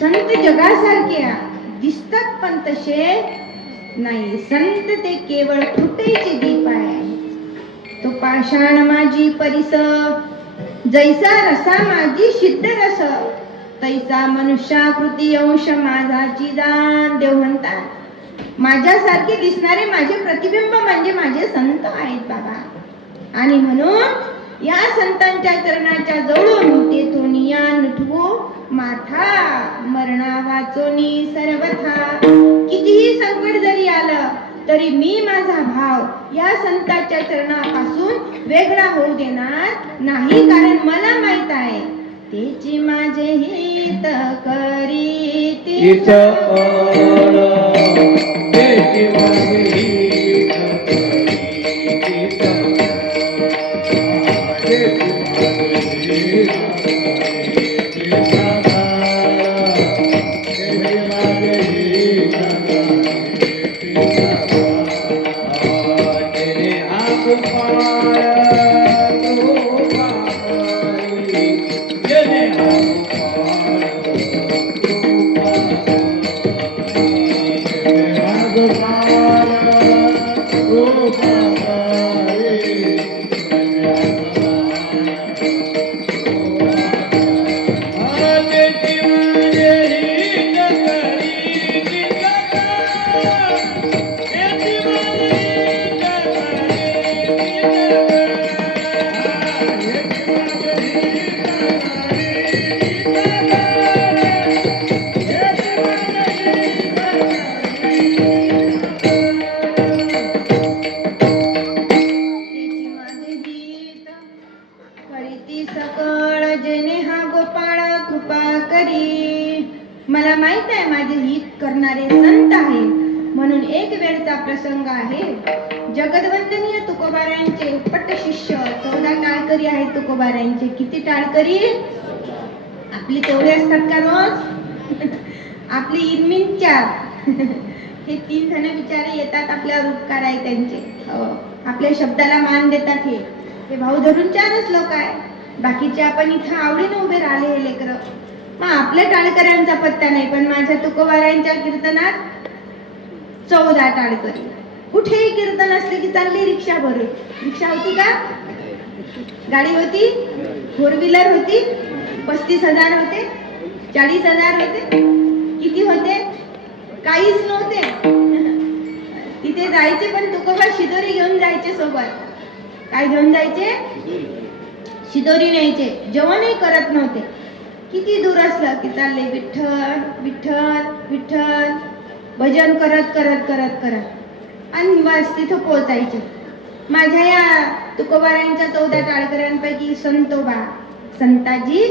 संत जगासारखे दिसतात पण तसे नाही. संत ते केवळ फुटेचे दीप आहे. तो पाषाण माझी परिस, जैसा रसा माझी सिद्ध रस, तैसा मनुष्याकृती अंश माझाची जाण. देव म्हणतात माझ्यासारखे दिसणारे माझे प्रतिबिंब म्हणजे माझे संत आहेत बाबा. आणि म्हणून या संतांच्या चरणाच्या जवळून तेथून या नटवो माथा, मरणा वाचोनी सर्वथा. कितीही संकट जरी आलं तरी मी माझा भाव या संतांच्या चरणापासून वेगळा होऊ देणार नाही. कारण मला माहित आहे तेची माझे हित करी तीच मला माहित आहे माझे हित करणारे संत आहे. म्हणून एक वेळचा प्रसंग आहे. जगदवंदनीय तुकोबारायांचे पट्ट शिष्य 14 टाळकरी आहेत. तुकोबारायांचे किती टाळकरी? आपली तेवढे असतात का रोज? आपली इनमिनच्या हे 3 जण बिचारे येतात, आपल्यावर उपकार आहे त्यांचे. आपल्या शब्दाला मान देतात. हे भाऊ धरून 4च लोक आहे. बाकीचे आपण इथं आवडीने उभे राहिले हे लेकर. मग आपल्या टाळकऱ्यांचा पत्ता नाही, पण माझ्या तुकोबारायांच्या कीर्तनात 14 टाळकरी. कुठेही कीर्तन असले की चालली रिक्षा भरून. रिक्षा होती का? गाडी होती? 4 व्हीलर होती? 35,000 होते? 40,000 होते? किती होते? काहीच नव्हते. तिथे जायचे पण तुकोबा शिदोरी घेऊन जायचे सोबत. काय घेऊन जायचे? शिदोरी न्यायचे. जेवणही करत नव्हते. किती दूर असलं की चालले विठ्ठल विठ्ठल विठ्ठल भजन करत करत करत करत आणि बस तिथं पोहोचायचे. माझ्या या तुकोबारायांच्या 14 टाळकऱ्यांपैकी संतोबा, संताजी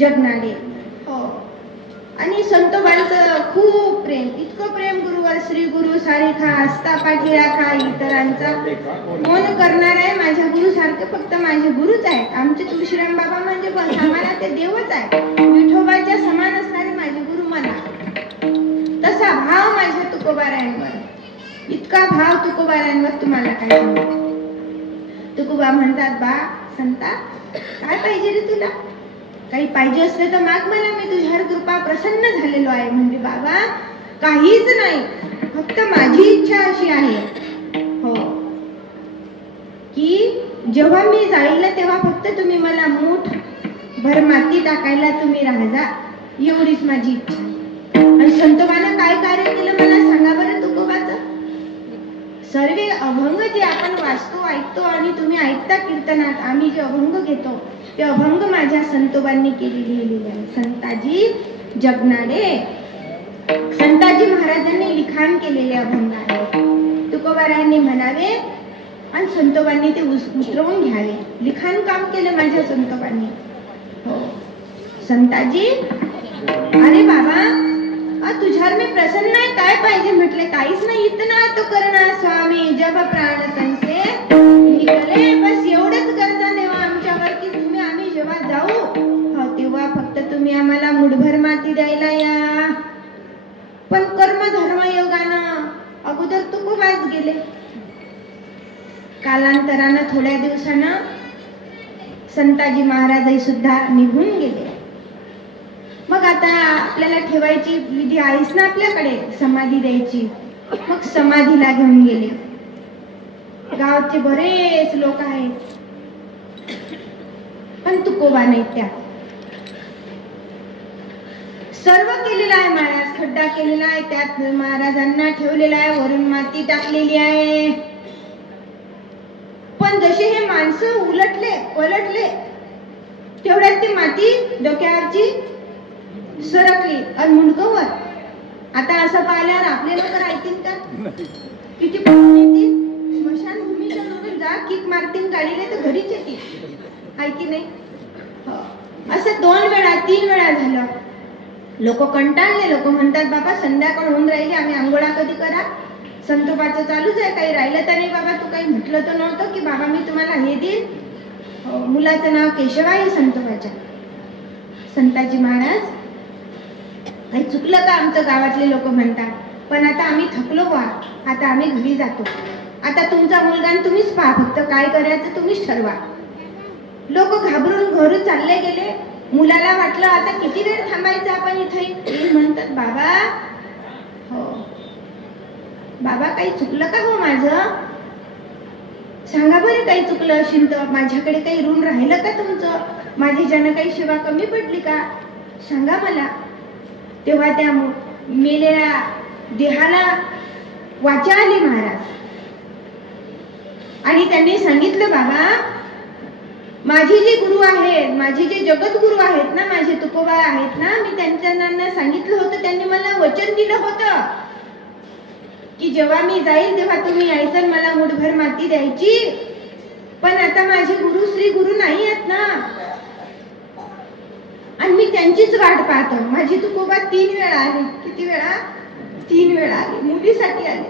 जगनाडे. हो. आणि संतोबांचं खूप प्रेम, इतकं प्रेम गुरुवर. श्री गुरु सारिखा असता पाठी राखा इतरांचा मन करणार आहे. माझ्या गुरु सारखे फक्त माझे गुरुच आहेत. आमचे तुळशीराम बाबा म्हणजे बस आम्हाला ते देवच आहे. विठोबाच्या समान असणारे माझे गुरु मला. तसा भाव माझ्या तुकोबारायांवर, इतका भाव तुकोबारायांवर तुम्हाला काय सांगू. तुकोबा म्हणतात बा संता काय पाहिजे रे तुला? काही पाहिजे असले तर माग मला, मी तुझ्यावर कृपा प्रसन्न झालेलो आहे. म्हणजे बाबा काहीच नाही, फक्त माझी इच्छा अशी आहे हो की जेव्हा मी जाईल तेव्हा फक्त तुम्ही मला मूठ भर माती टाकायला तुम्ही राहा, एवढीच माझी इच्छा. आणि संतोबानं काय कार्य केलं मला सांगा बरं तुकोबाचं. सर्व अभंग जे आपण वाचतो ऐकतो आणि तुम्ही ऐकता कीर्तनात, आम्ही जे अभंग घेतो ते अभंग माझ्या संतोबांनी लिहिलेले आहे. संताजी जगनाडे, संताजी महाराजांनी लिखाण केलेले अभंग आहे. तुकोबारायांनी म्हणावे आणि संतोबांनी ते उतरवून घ्यावे. लिखाण काम केलं माझ्या संतोबांनी. हो संताजी, अरे बाबा तुझ्यावर मी प्रसन्न आहे, काय पाहिजे म्हटले. काहीच नाही, इतना तो करणार स्वामी जब प्राण संसे निघाले. बस एवढंच करता देवा आमच्यावर की तुम्ही आम्ही जेव्हा जाऊ हो तेव्हा फक्त तुम्ही आम्हाला मुठभर माती द्यायला या. पण कर्म धर्म योगानं अगोदर तुकोबाच गेले. कालांतरानं थोड्या दिवसानं संताजी महाराजही सुद्धा निघून गेले. मग मग आता आपल्याला ठेवायची विधी आहेच ना आपल्याकडे, समाधी द्यायची. मग समाधीला घेऊन गेले. गावाचे बरेच लोक आहेत, पण तुकोबा नाही. त्या सर्व केलेलं आहे महाराज, खड्डा केलेला आहे, त्यात महाराजांना ठेवलेला आहे, वरून माती टाकलेली आहे. पण जसे हे माणसं उलटले पलटले, तेवढ्यात ती माती डोक्यावरची सरकली आणि मुंडकवर. आता असं पाहिल्यावर आपले लोक राहतील का? किती पळून येतील, स्मशानभूमीच्या लोक जा किक मारतील गाडीला तर घरीच येतील, आहे की नाही? असं 2 वेळा 3 वेळा झालं. लोक कंटाळले. लोक म्हणतात बाबा संध्याकाळ होऊन राहिली, आम्ही आंघोळा कधी करा? संतोबाचं चालूच आहे, काही राहिलं तर नाही बाबा. तू काही म्हटलं तर नव्हतं की बाबा मी तुम्हाला हे देईन? मुलाचं नाव केशव आहे संतोबाच्या. संताजी महाराज, काही चुकलं का आमचं? गावातले लोक म्हणतात. पण आता आम्ही थकलो बा, आता आम्ही घरी जातो. आता तुमचा मुलगा आणि तुम्हीच पहा, फक्त काय करायचं तुम्हीच ठरवा. लोक घाबरून घरून चालले गेले. मुलाला वाटलं आता किती वेळ थांबायचं आपण इथे. ते म्हणतात बाबा, हो बाबा, काही चुकलं का हो माझं? सांगा बरं, काही चुकलं असेल तर. माझ्याकडे काही ऋण राहिलं का तुमचं? माझ्याच्यानं काही सेवा कमी पडली का? सांगा मला. तेव्हा त्या मेलेल्या देहाला वाचा आली महाराज, आणि त्यांनी सांगितलं बाबा, माझे जे गुरु आहेत, माझे जे जगद्गुरु आहेत ना, माझे तुकोबा आहेत ना, मी त्यांना सांगितलं होतं, त्यांनी मला वचन दिलं होतं की जेव्हा मी जाईल तेव्हा तुम्ही यायचं, मला मुठभर माती द्यायची. पण आता माझे गुरु श्री गुरु नाही आहेत ना, आणि मी त्यांचीच वाट पाहतो. माझे तुकोबा 3 वेळा आले. किती वेळा? 3 वेळा आले, मुलीसाठी आले.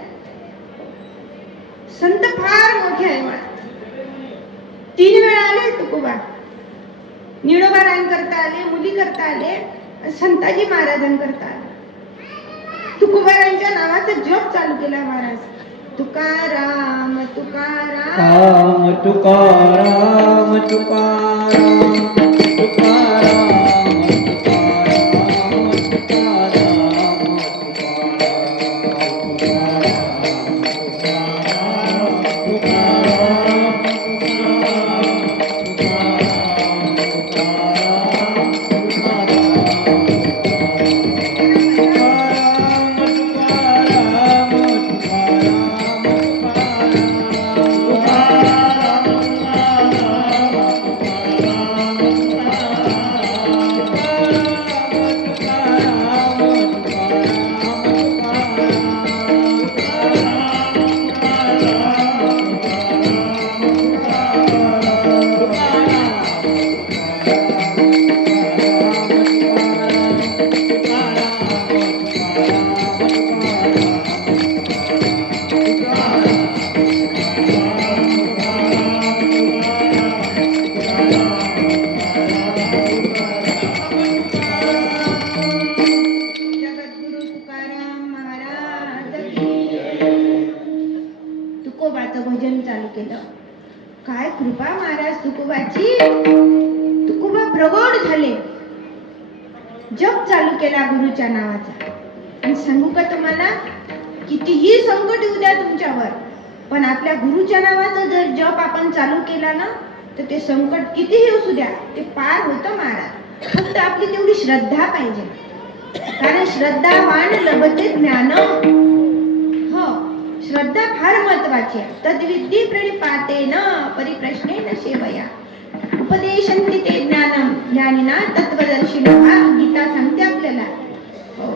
संत फार मोठे आहे मला. 3 वेळा आले तुकोबा. निळोबा रान करता आले, मुली करता आले, संताजी महाराजांकरता आले. तुकोबारांच्या नावाचा जप चालू केला महाराज. तुकाराम तुकाराम राम तुकाराम तुकाराम तुकाराम भजन चालू केलं. काय कृपा महाराज तुकोबाची. तुकोबा प्रगट झाले. जप चालू केला गुरुच्या नावाचा. आणि सांगू का तुम्हाला, कितीही संकट येऊ द्या तुमच्यावर, पण आपल्या गुरुच्या नावाचा जर जप आपण चालू केला ना, तर ते संकट कितीही असू द्या, ते पार होतं महाराज. फक्त आपली तेवढी श्रद्धा पाहिजे. कारण श्रद्धावान लभते ज्ञान. हो, श्रद्धा फार महत्वाची आहे. तद्विद्धी प्रणिपातेन परिप्रश्नेन सेवया उपदेशन्ति ते ज्ञानम ज्ञानिना तत्वदर्शिनः. गीता सांगते आपल्याला. हो,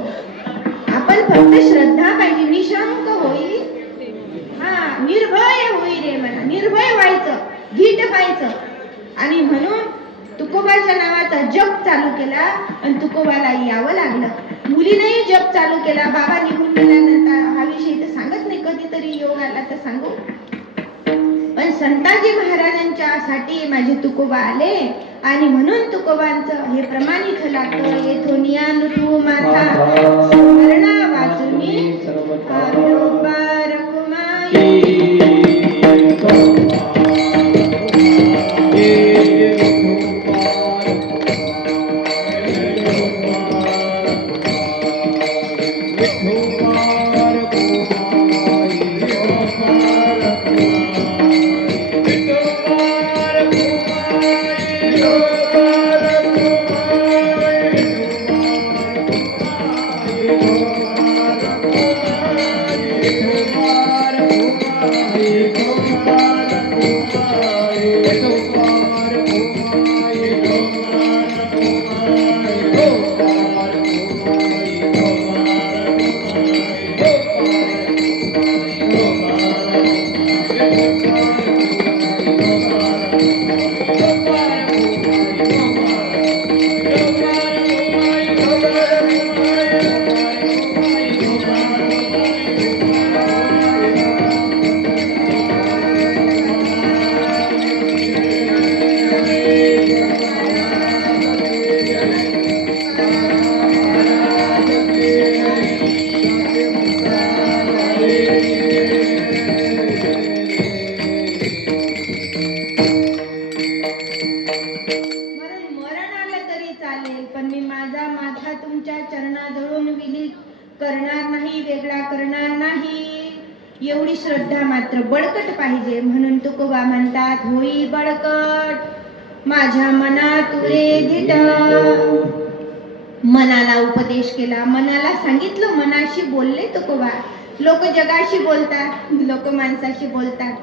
आपण फक्त श्रद्धा पाहिजे. निशंक होई, निर्भय होई रे म्हणा. निर्भय व्हायचं, धीट व्हायचं. आणि म्हणून तुकोबाच्या नावाचा जप चालू केला आणि तुकोबाला यावं लागलं. मुलीनेही जप चालू केला. बाबा निघून गेल्यानंतर हा विषय तर सांगत नाही, कधीतरी योग आला तर सांगू. पण संताजी महाराजांच्या साठी माझे तुकोबा आले. आणि म्हणून तुकोबांचं हे प्रमाणित लागतं. येथोनिया नुतू माता सुवर्णा वाचुनी विरोबा रकुमाई. चालेल, पण मी माझा माथा तुमच्या चरणाजवळून विलीन करणार नाही, वेगळा करणार नाही. एवढी श्रद्धा मात्र बळकट पाहिजे. म्हणून तुकोबा म्हणतात, होई बळकट माझ्या मनात तुरे धीट. मनाला उपदेश केला, मनाला सांगितलं, मनाशी बोलले तुकोबा. लोक जगाशी बोलतात, लोक माणसाशी बोलतात,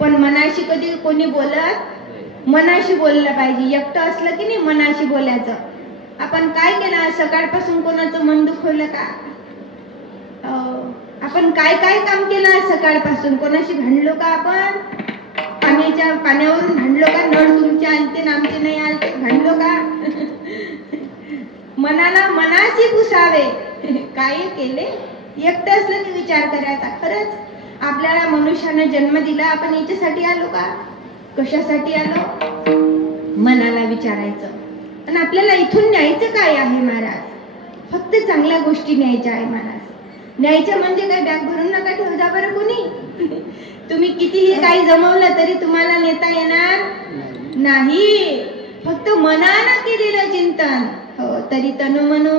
पण मनाशी कधी कोणी बोलत? मनाशी बोललं पाहिजे. एकटं असलं की नाही मनाशी बोलायचं. आपण काय केलं सकाळपासून? कोणाचं मन दुखवलं का? आपण काय काय काम केलं सकाळपासून? कोणाशी भांडलो का आपण? पाण्यावरून भांडलो का? नळ तुमचे आलते ना आमचे नाही आलते, भांडलो का? मनाला मनाशी पुसावे. काय केले? एकटं असलं की विचार करायचा. खरंच आपल्याला मनुष्यानं जन्म दिला, आपण याच्यासाठी आलो का? कशासाठी आलो? मनाला विचारायचं. आणि आपल्याला इथून न्यायचं काय आहे महाराज? फक्त चांगल्या गोष्टी न्यायच्या आहे महाराज. न्यायचं म्हणजे काय बॅग भरून नका ठेवू जा बरं कोणी. तुम्ही कितीही काही जमवलं तरी तुम्हाला नेता येणार नाही. फक्त मनानं केलेलं चिंतन. हो, तरी तनु म्हणू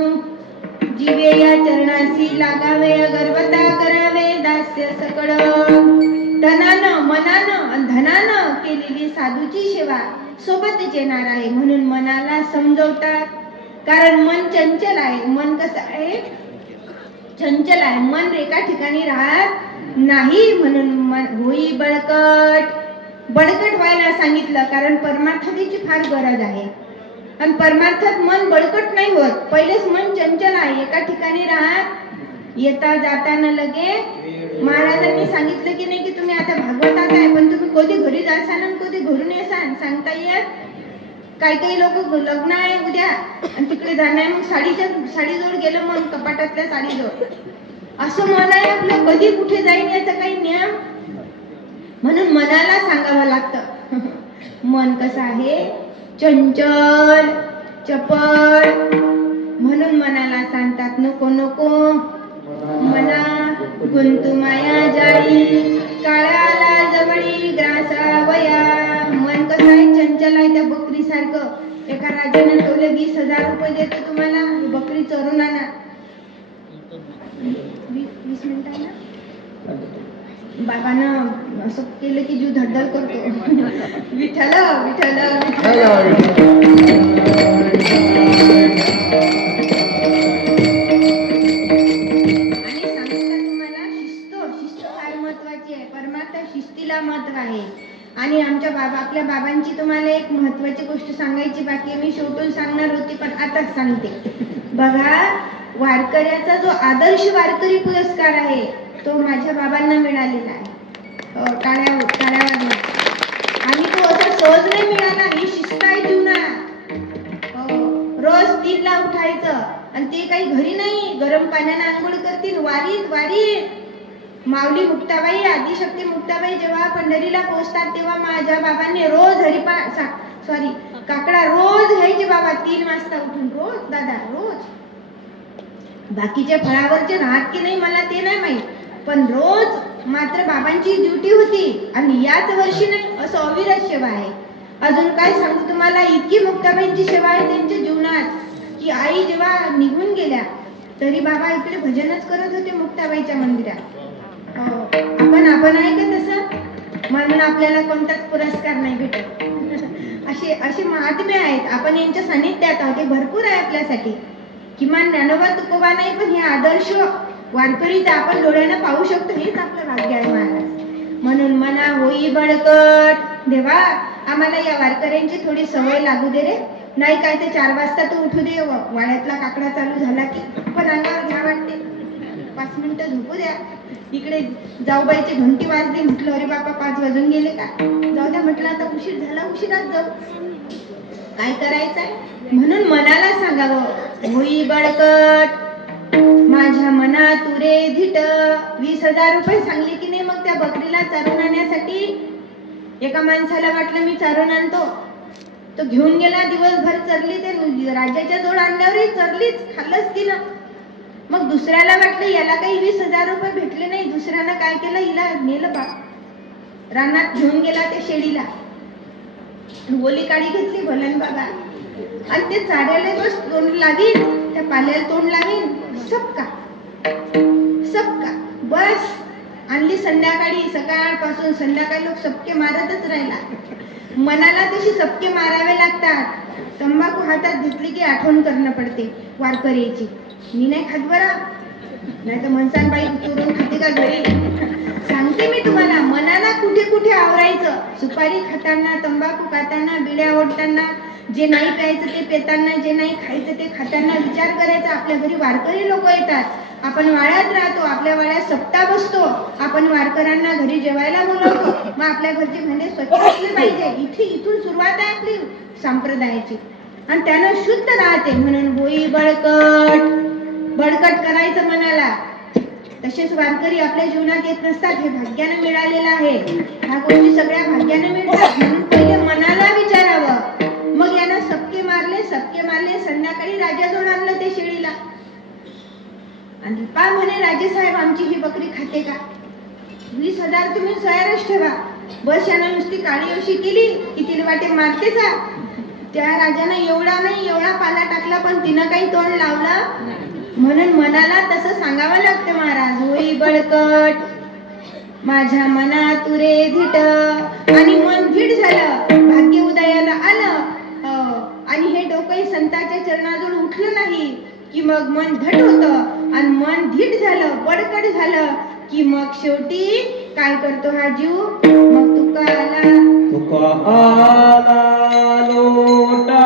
जीवे या चरणाशी लागावे, गर्वता करावे दास्य सकळ. तनानं मनानं आणि धनानं केलेली साधूची सेवा सोबतच येणार आहे. म्हणून मनाला समजवतात, कारण मन चंचल आहे. मन कसं आहे? चंचल आहे. मन एका ठिकाणी राहत नाही. म्हणून होई बळकट. बळकट व्हायला सांगितलं, कारण परमार्थाची फार गरज आहे. आणि परमार्थात मन बळकट नाही होत. पहिलेच मन चंचल आहे, एका ठिकाणी राहत. येता जाताना लगे महाराजांनी सांगितलं की नाही की तुम्ही आता भागवतात आहे, पण तुम्ही कधी घरी जासान आणि कधी घरून येसान सांगता येत. काही लोक लग्न आहे उद्या आणि तिकडे जाणार, मग साडीजवळ गेलं, मग कपाटातल्या साडीजवळ असं मन आहे आपलं. कधी कुठे जाईन याचा काही नियम. म्हणून मनाला सांगावं लागतं. मन कसं आहे? चंचल, चपळ. म्हणून मनाला सांगतात, नको नको मना गुंतू माया जाळी, काळाला जवळी ग्रासावया. मन कसं आहे? चंचल आहे. त्या बकरी सारखं. एका राजाने ठेवले 20,000 रुपये देतो तुम्हाला, बकरी चरून आणा. 20 मिनिटं आहे ना. बाबानं असं केलं की जीव धडधड करतो. विठ्ठल विठ्ठल विठ्ठल. आणि सांगितलं तुम्हाला शिस्त फार महत्वाची आहे. परमार्थ शिस्तीला महत्व आहे. आणि आपल्या बाबांची तुम्हाला एक महत्वाची गोष्ट सांगायची बाकी आहे. मी शेवटून सांगणार होती पण आताच सांगते. बघा, वारकऱ्याचा जो आदर्श वारकरी पुरस्कार आहे तो माझ्या बाबांना मिळालेला आहे. टाळ्यावर. आणि तो असा सहज नाही मिळाला. ही शिस्त आहे जीवनात. रोज 3ला उठायचं आणि ते काही घरी नाही, गरम पाण्याने आंघोळ करतील. वारीत माऊली मुक्ताबाई, आदिशक्ती मुक्ताबाई जेव्हा पंढरीला पोहोचतात तेव्हा माझ्या बाबांनी रोज काकडा रोज घ्यायचे बाबा 3 वाजता उठून. रोज दादा रोज. बाकीच्या फळावरचे राहत की नाही मला ते नाही माहित, पण रोज मात्र बाबांची ड्युटी होती. आणि याच वर्षी नाही, असं अविरत सेवा आहे. अजून काय सांगू तुम्हाला, इतकी मुक्ताबाईंची सेवा आहे त्यांच्या जीवनात की आई जेव्हा निघून गेल्या तरी बाबा इकडे भजनच करत होते मुक्ताबाईच्या मंदिरात. आपण आहे का तसं? म्हणून आपल्याला कोणताच पुरस्कार नाही भेटत. असे महात्मे आहेत. आपण यांच्या सानिध्यात आहोत. हे भरपूर आहे आपल्यासाठी. किमान ज्ञानोबा तुकोबा नाही, पण हे आदर्श वारकरी तर आपण डोळ्यानं पाहू शकतो. हेच आपलं भाग्य आहे महाराज. म्हणून मना होई बळकट. देवा, आम्हाला या वारकऱ्यांची थोडी सवय लागू दे रे. नाही काय ते 4 वाजता तर उठू दे, वाड्यातला काकडा चालू झाला की. पण अंगावर घ्या वाटते. 5 मिनिटं झोपू द्या. इकडे जाऊबाईची घंटी वाजली, म्हटलं अरे बापा 5 वाजून गेले का? जाऊ द्या म्हटलं, आता उशीर झाला, उशिराच जाऊ. काय करायचंय? म्हणून मनाला सांगावं, होई बळकट माझ्या मना तुरे धीट. 20,000 रुपये सांगले की नाही मग त्या बकरीला चारून आणण्यासाठी. एका माणसाला वाटलं मी चारून आणतो, तो घेऊन गेला. दिवसभर चरली. ते राजाच्या जवळ आणल्यावरही चरलीच, खाल्लंच तिनं. मग दुसऱ्याला वाटलं याला काही 20,000 रुपये भेटले नाही. दुसऱ्यानं काय केलं, हिला नेलं रानात घेऊन गेला त्या शेळीला. ओली काडी घेतली भलन बाबा आणि ते चाऱ्याला बस तोंड लावीन, त्या पाल्याला तोंड लावीन, सबका सबका बस. आणली संध्याकाळी, सकाळपासून संध्याकाळी लोक सबके मारतच राहिला. मनाला तशी सबके मारावे लागतात. तंबाखू हातात घेतली की आठवण करणं पडते वारकरीची. मी नाही खात बरं, नाही तर म्हणसान बाई चोरून खाते का घरी. सांगते मी तुम्हाला, मनाला कुठे कुठे आवरायचं. सुपारी खाताना, तंबाखू खाताना, बिड्या ओढताना, जे नाही प्यायचं ते पेताना, जे नाही खायचं ते खाताना विचार करायचा. आपल्या घरी वारकरी लोक येतात, आपण वाड्यात राहतो, आपल्या वाड्यात सप्ताह बसतो, आपण वारकऱ्यांना घरी जेवायला बोलवतो, मग आपल्या घरचे भांडे स्वच्छ असले पाहिजे. इथून सुरुवात आहे आपली संप्रदायाची. आणि त्यानं शुद्ध राहते. म्हणून होई बळकट, बळकट करायचं मनाला. तसेच वारकरी आपल्या जीवनात येत नसतात, हे भाग्यानं मिळालेलं आहे. ह्या गोष्टी सगळ्या भाग्यानं मिळतात. म्हणून पहिले मनाला विचारावं. मग यानं सबके मारले, संध्याकाळी राजाजवळ आणलं ते शेळीला. आणि पा म्हणे, राजेसाहेब आमची ही बकरी खाते का? 20,000 तुम्ही सोयारच ठेवा. बस यानं नुसती काळी अशी केली की तिला वाटे मारते का. त्या राजानं एवढा पाला टाकला, पण तिनं काही तोंड लावलं. म्हणून मनाला तसं सांगावं लागतं महाराज. होई बळकट माझ्या मना तुरे धीट. आणि मन धीट झालं, भाग्य उदयाला आलं. आणि हे डोकंही संतांच्या चरणाजवळ उठलं नाही की मग मन धट होतं. आणि मन धीट झालं, बळकट झालं की मग शेवटी काय करतो हा जीव. मग तुका आला लोटा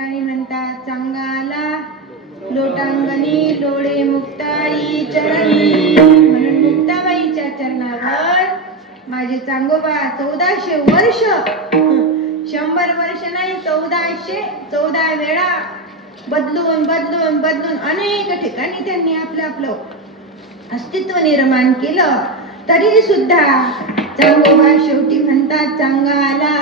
ठिकाणी म्हणतात चांगाला लोटांगणी लोळे मुक्ताई चरणी, म्हणून मुक्ताबाईच्या चरणावर माझे चांगोबा 1400 वर्ष, 100 वर्ष नाही 1414 वेळा बदलून बदलून बदलून अनेक ठिकाणी त्यांनी आपलं आपलं अस्तित्व निर्माण केलं, तरी सुद्धा चांगोबा शेवटी म्हणतात चांगाला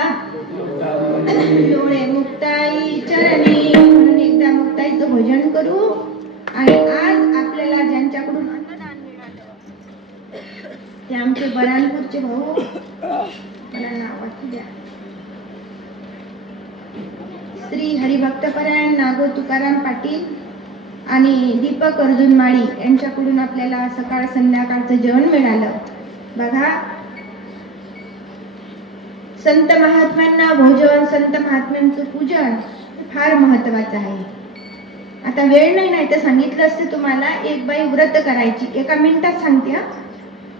डोळे मुक्ताई चरणी, म्हणून एकदा मुक्ताईचं भजन करू. आणि आज आपल्याला ज्यांच्याकडून अन्नदान मिळालं ते आमचे बरानपूरचे भाऊ, मला नाव वाचू द्या, श्री हरिभक्तपरायण नागो तुकाराम पाटील आणि दीपक अर्जुन माळी यांच्याकडून आपल्याला सकाळ संध्याकाळचं जेवण मिळालं. बघा, संत महात्म्यांना भोजन, संत महात्म्यांचं पूजन फार महत्वाचं आहे. आता वेळ नाही तर सांगितलं असते तुम्हाला. एक बाई व्रत करायची, एका मिनिटात सांगते हा.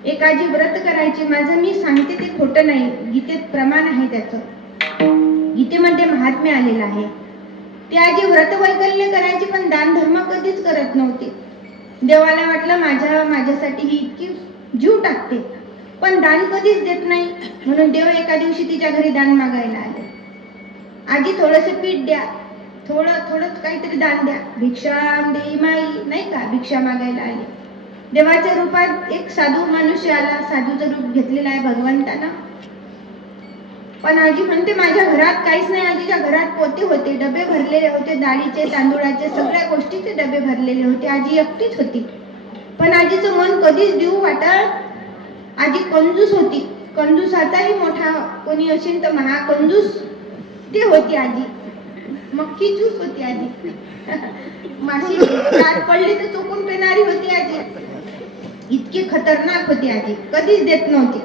एक आजी व्रत करायची, माझं मी सांगते ते खोटं नाही, गीतेत प्रमाण आहे त्याचं, गीतेमध्ये महात्म्य आलेलं आहे. ती आजी व्रत वैकल्य करायची पण दान धर्म कधीच करत नव्हती. देवाला वाटलं माझ्यासाठी ही इतकी जीव टाकते पण दान कधीच देत नाही, म्हणून देव एका दिवशी तिच्या घरी दान मागायला आले. आजी थोडंसं पीठ द्या, थोडं काहीतरी दान द्या, भिक्षाम देई माई, नाही का, भिक्षा मागायला आले. देवाच्या रूपात एक साधू मनुष्य आला, साधूचं रूप घेतलेलं आहे भगवंतानं. पण आजी म्हणते माझ्या घरात काहीच नाही. आजीच्या घरात पोते होते, डबे भरलेले होते, डाळीचे तांदूळाचे सगळ्या गोष्टीचे डबे भरलेले होते. आजी एकटीच होती पण आजीचं मन कधीच देऊ वाटत. आजी कंजूस होती, कंजूसाचाही मोठा कोणी असेल तर महाकंजूस ते होती आजी. मक्खी चूस होती आजी. माशी दात पडली तर चुकून पेणारी होती आजी. इतकी खतरनाक होती आजी, कधीच देत नव्हती.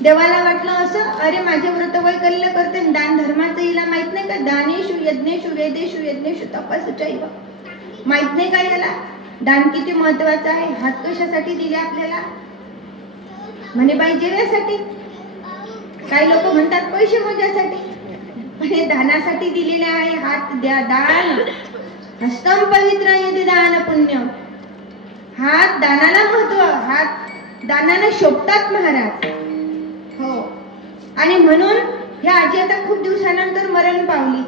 देवाला वाटलं असं, अरे माझे व्रत वैकल्य करते, दान धर्माचं हिला माहित नाही का, दानेषु यज्ञेषु वेदेषु यज्ञेषु तपस्सुचैव, माहित नाही का याला दान किती महत्वाचं आहे. हात कशासाठी दिले आपल्याला, म्हणे बाई जेवायसाठी. काही लोक म्हणतात पैसे मोजासाठी, पण हे दानासाठी दिलेले आहे. हात द्या, दान हस्तम पवित्र यदि दान पुण्य. हात दानाला महत्व, हात दानाने शोभतात महाराज. हो, आणि म्हणून ह्या आजी आता खूप दिवसानंतर मरण पावली.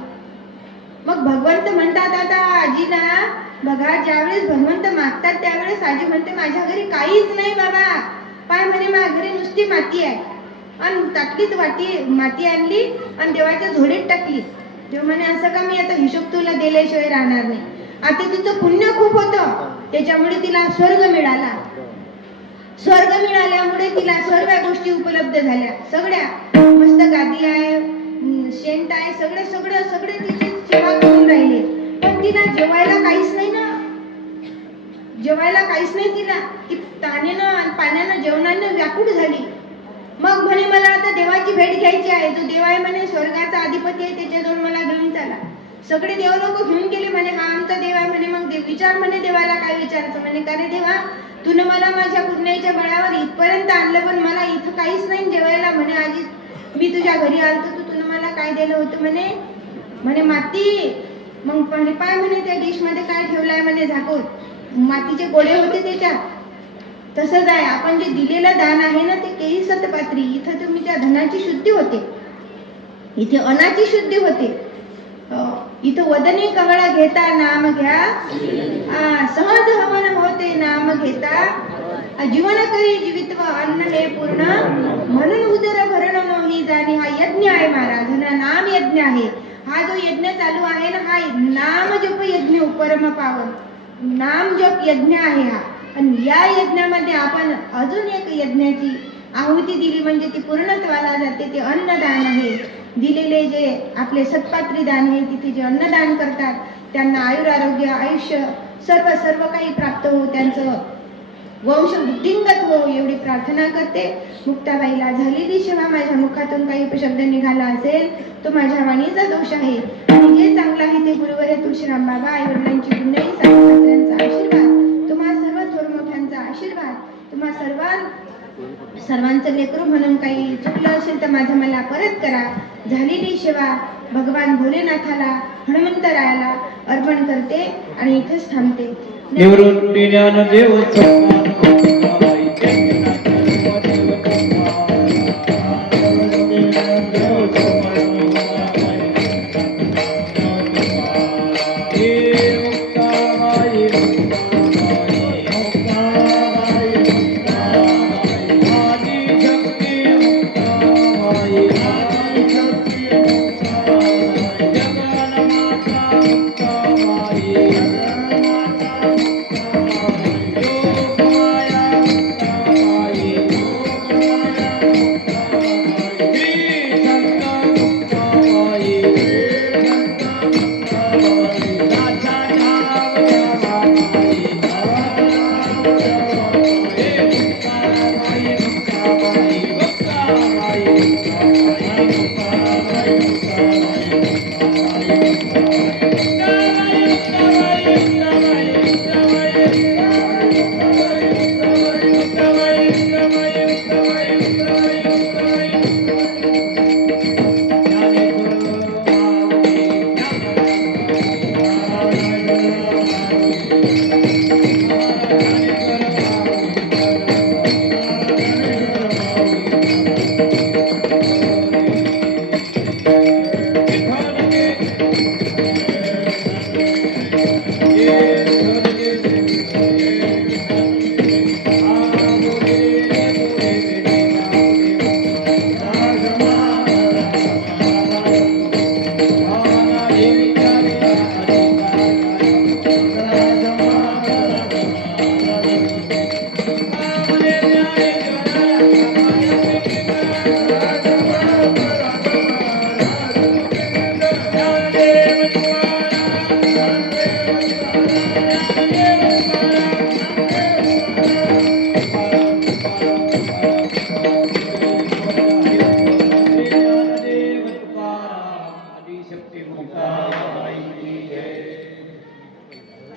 मग भगवंत म्हणतात आता आजीला, बघा ज्यावेळेस भगवंत मागतात त्यावेळेस आजी म्हणते माझ्या घरी काहीच नाही बाबा. पाय म्हणे माझ्या घरी नुसती माती आहे, आणि ताटलीत वाटी माती आणली आणि देवाच्या झोडीत टाकली. देव म्हणे असं का, मी आता हिशोब तुला दिल्याशिवाय राहणार नाही. आता तिचं पुण्य खूप होतं, त्याच्यामुळे तिला स्वर्ग मिळाला. स्वर्ग मिळाल्यामुळे तिला सर्व गोष्टी उपलब्ध झाल्या, सगळ्या मस्त गादी आहे, शेंट आहे, सगळे तिची सेवा करून राहिले. पण तिला जेवायला काहीच नाही ना, जेवायला काहीच नाही तिला. ती ताण्यानं आणि पाण्यानं जेवणानं व्याकुळ झाली. मग म्हणे मला आता देवाची भेट घ्यायची आहे. जो देव आहे म्हणे, स्वर्गाचा अधिपती आहे, त्याच्याजवळ मला घेऊन चला. सगळे देव लोक घेऊन गेले. म्हणे हा आमचा देव आहे. म्हणे मग देव विचार, म्हणे देवाला काय विचारायचं. म्हणे का रे देवा, तुने मला माझ्या पुण्याच्या बळावर इथपर्यंत आणलं पण मला इथं काहीच नाही जेवायला. म्हणे आजी मी तुझ्या घरी आलतो, तुने मला काय दिलं होतं. म्हणे माती. मग म्हणे पाय, म्हणे त्या डिश मध्ये काय ठेवलंय, म्हणे झाकून. मातीचे गोळे होते त्याच्यात. तसंच आहे, आपण जे दिलेलं दान आहे ना ते केही सतपात्री. इथं तुमच्या धनाची शुद्धी होते, इथे अनाची शुद्धी होते. इथं वदनी कवळा घेता नाम घ्या, सहज हवन होते नाम घेता. जीवन करी जीवित्व अन्न हे पूर्ण, म्हणून उदर भरण मोही जाणे. हा यज्ञ आहे महाराज, हा नाम यज्ञ आहे. हा जो यज्ञ चालू आहे ना, हा नाम जप यज्ञ परम पावन नाम जप यज्ञ आहे हा. आणि या यज्ञामध्ये आपण अजून एक यज्ञाची आहुती दिली म्हणजे ती पूर्णत्वाला जाते. ते अन्नदान आहे. दिलेले जे आपले सत्पात्री दान आहे, तिथे जे अन्नदान करतात त्यांना आयुर आरोग्य आयुष्य सर्व काही प्राप्त हो, त्यांचं वंश वृद्धिंगत हो, एवढी प्रार्थना करते. मुक्ताबाईला झालेली सेवा. माझ्या मुखातून काही उपशब्द निघाला असेल तो माझ्या वाणीचा दोष आहे, आणि जे चांगलं आहे ते गुरुवर तुळशीराम बाबा आई वडिलांची पुण्याई सासऱ्यांचा आशीर्वाद, तुम्हा सर्व थोर मोठ्यांचा आशीर्वाद, तुम्हा सर्वांचं लेकरू म्हणून काही चुकलं असेल तर मला परत करा. झालेली सेवा भगवान भोलेनाथाला हनुमंतरायाला अर्पण करते आणि इथेच थांबते. निवृत्ती ज्ञानदेव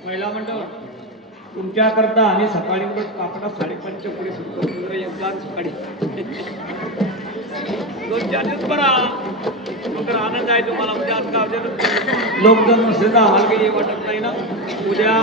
महिला मंडळ तुमच्या करता आम्ही सकाळी काकडा 5:30 पुढे सुरू करतो. एकदा सकाळी 2-4 दिवस बरा मग आनंद आहे तुम्हाला. म्हणजे आज गावच्या लोक जर नसले तर आम्हाला काही वाटत नाही ना. उद्या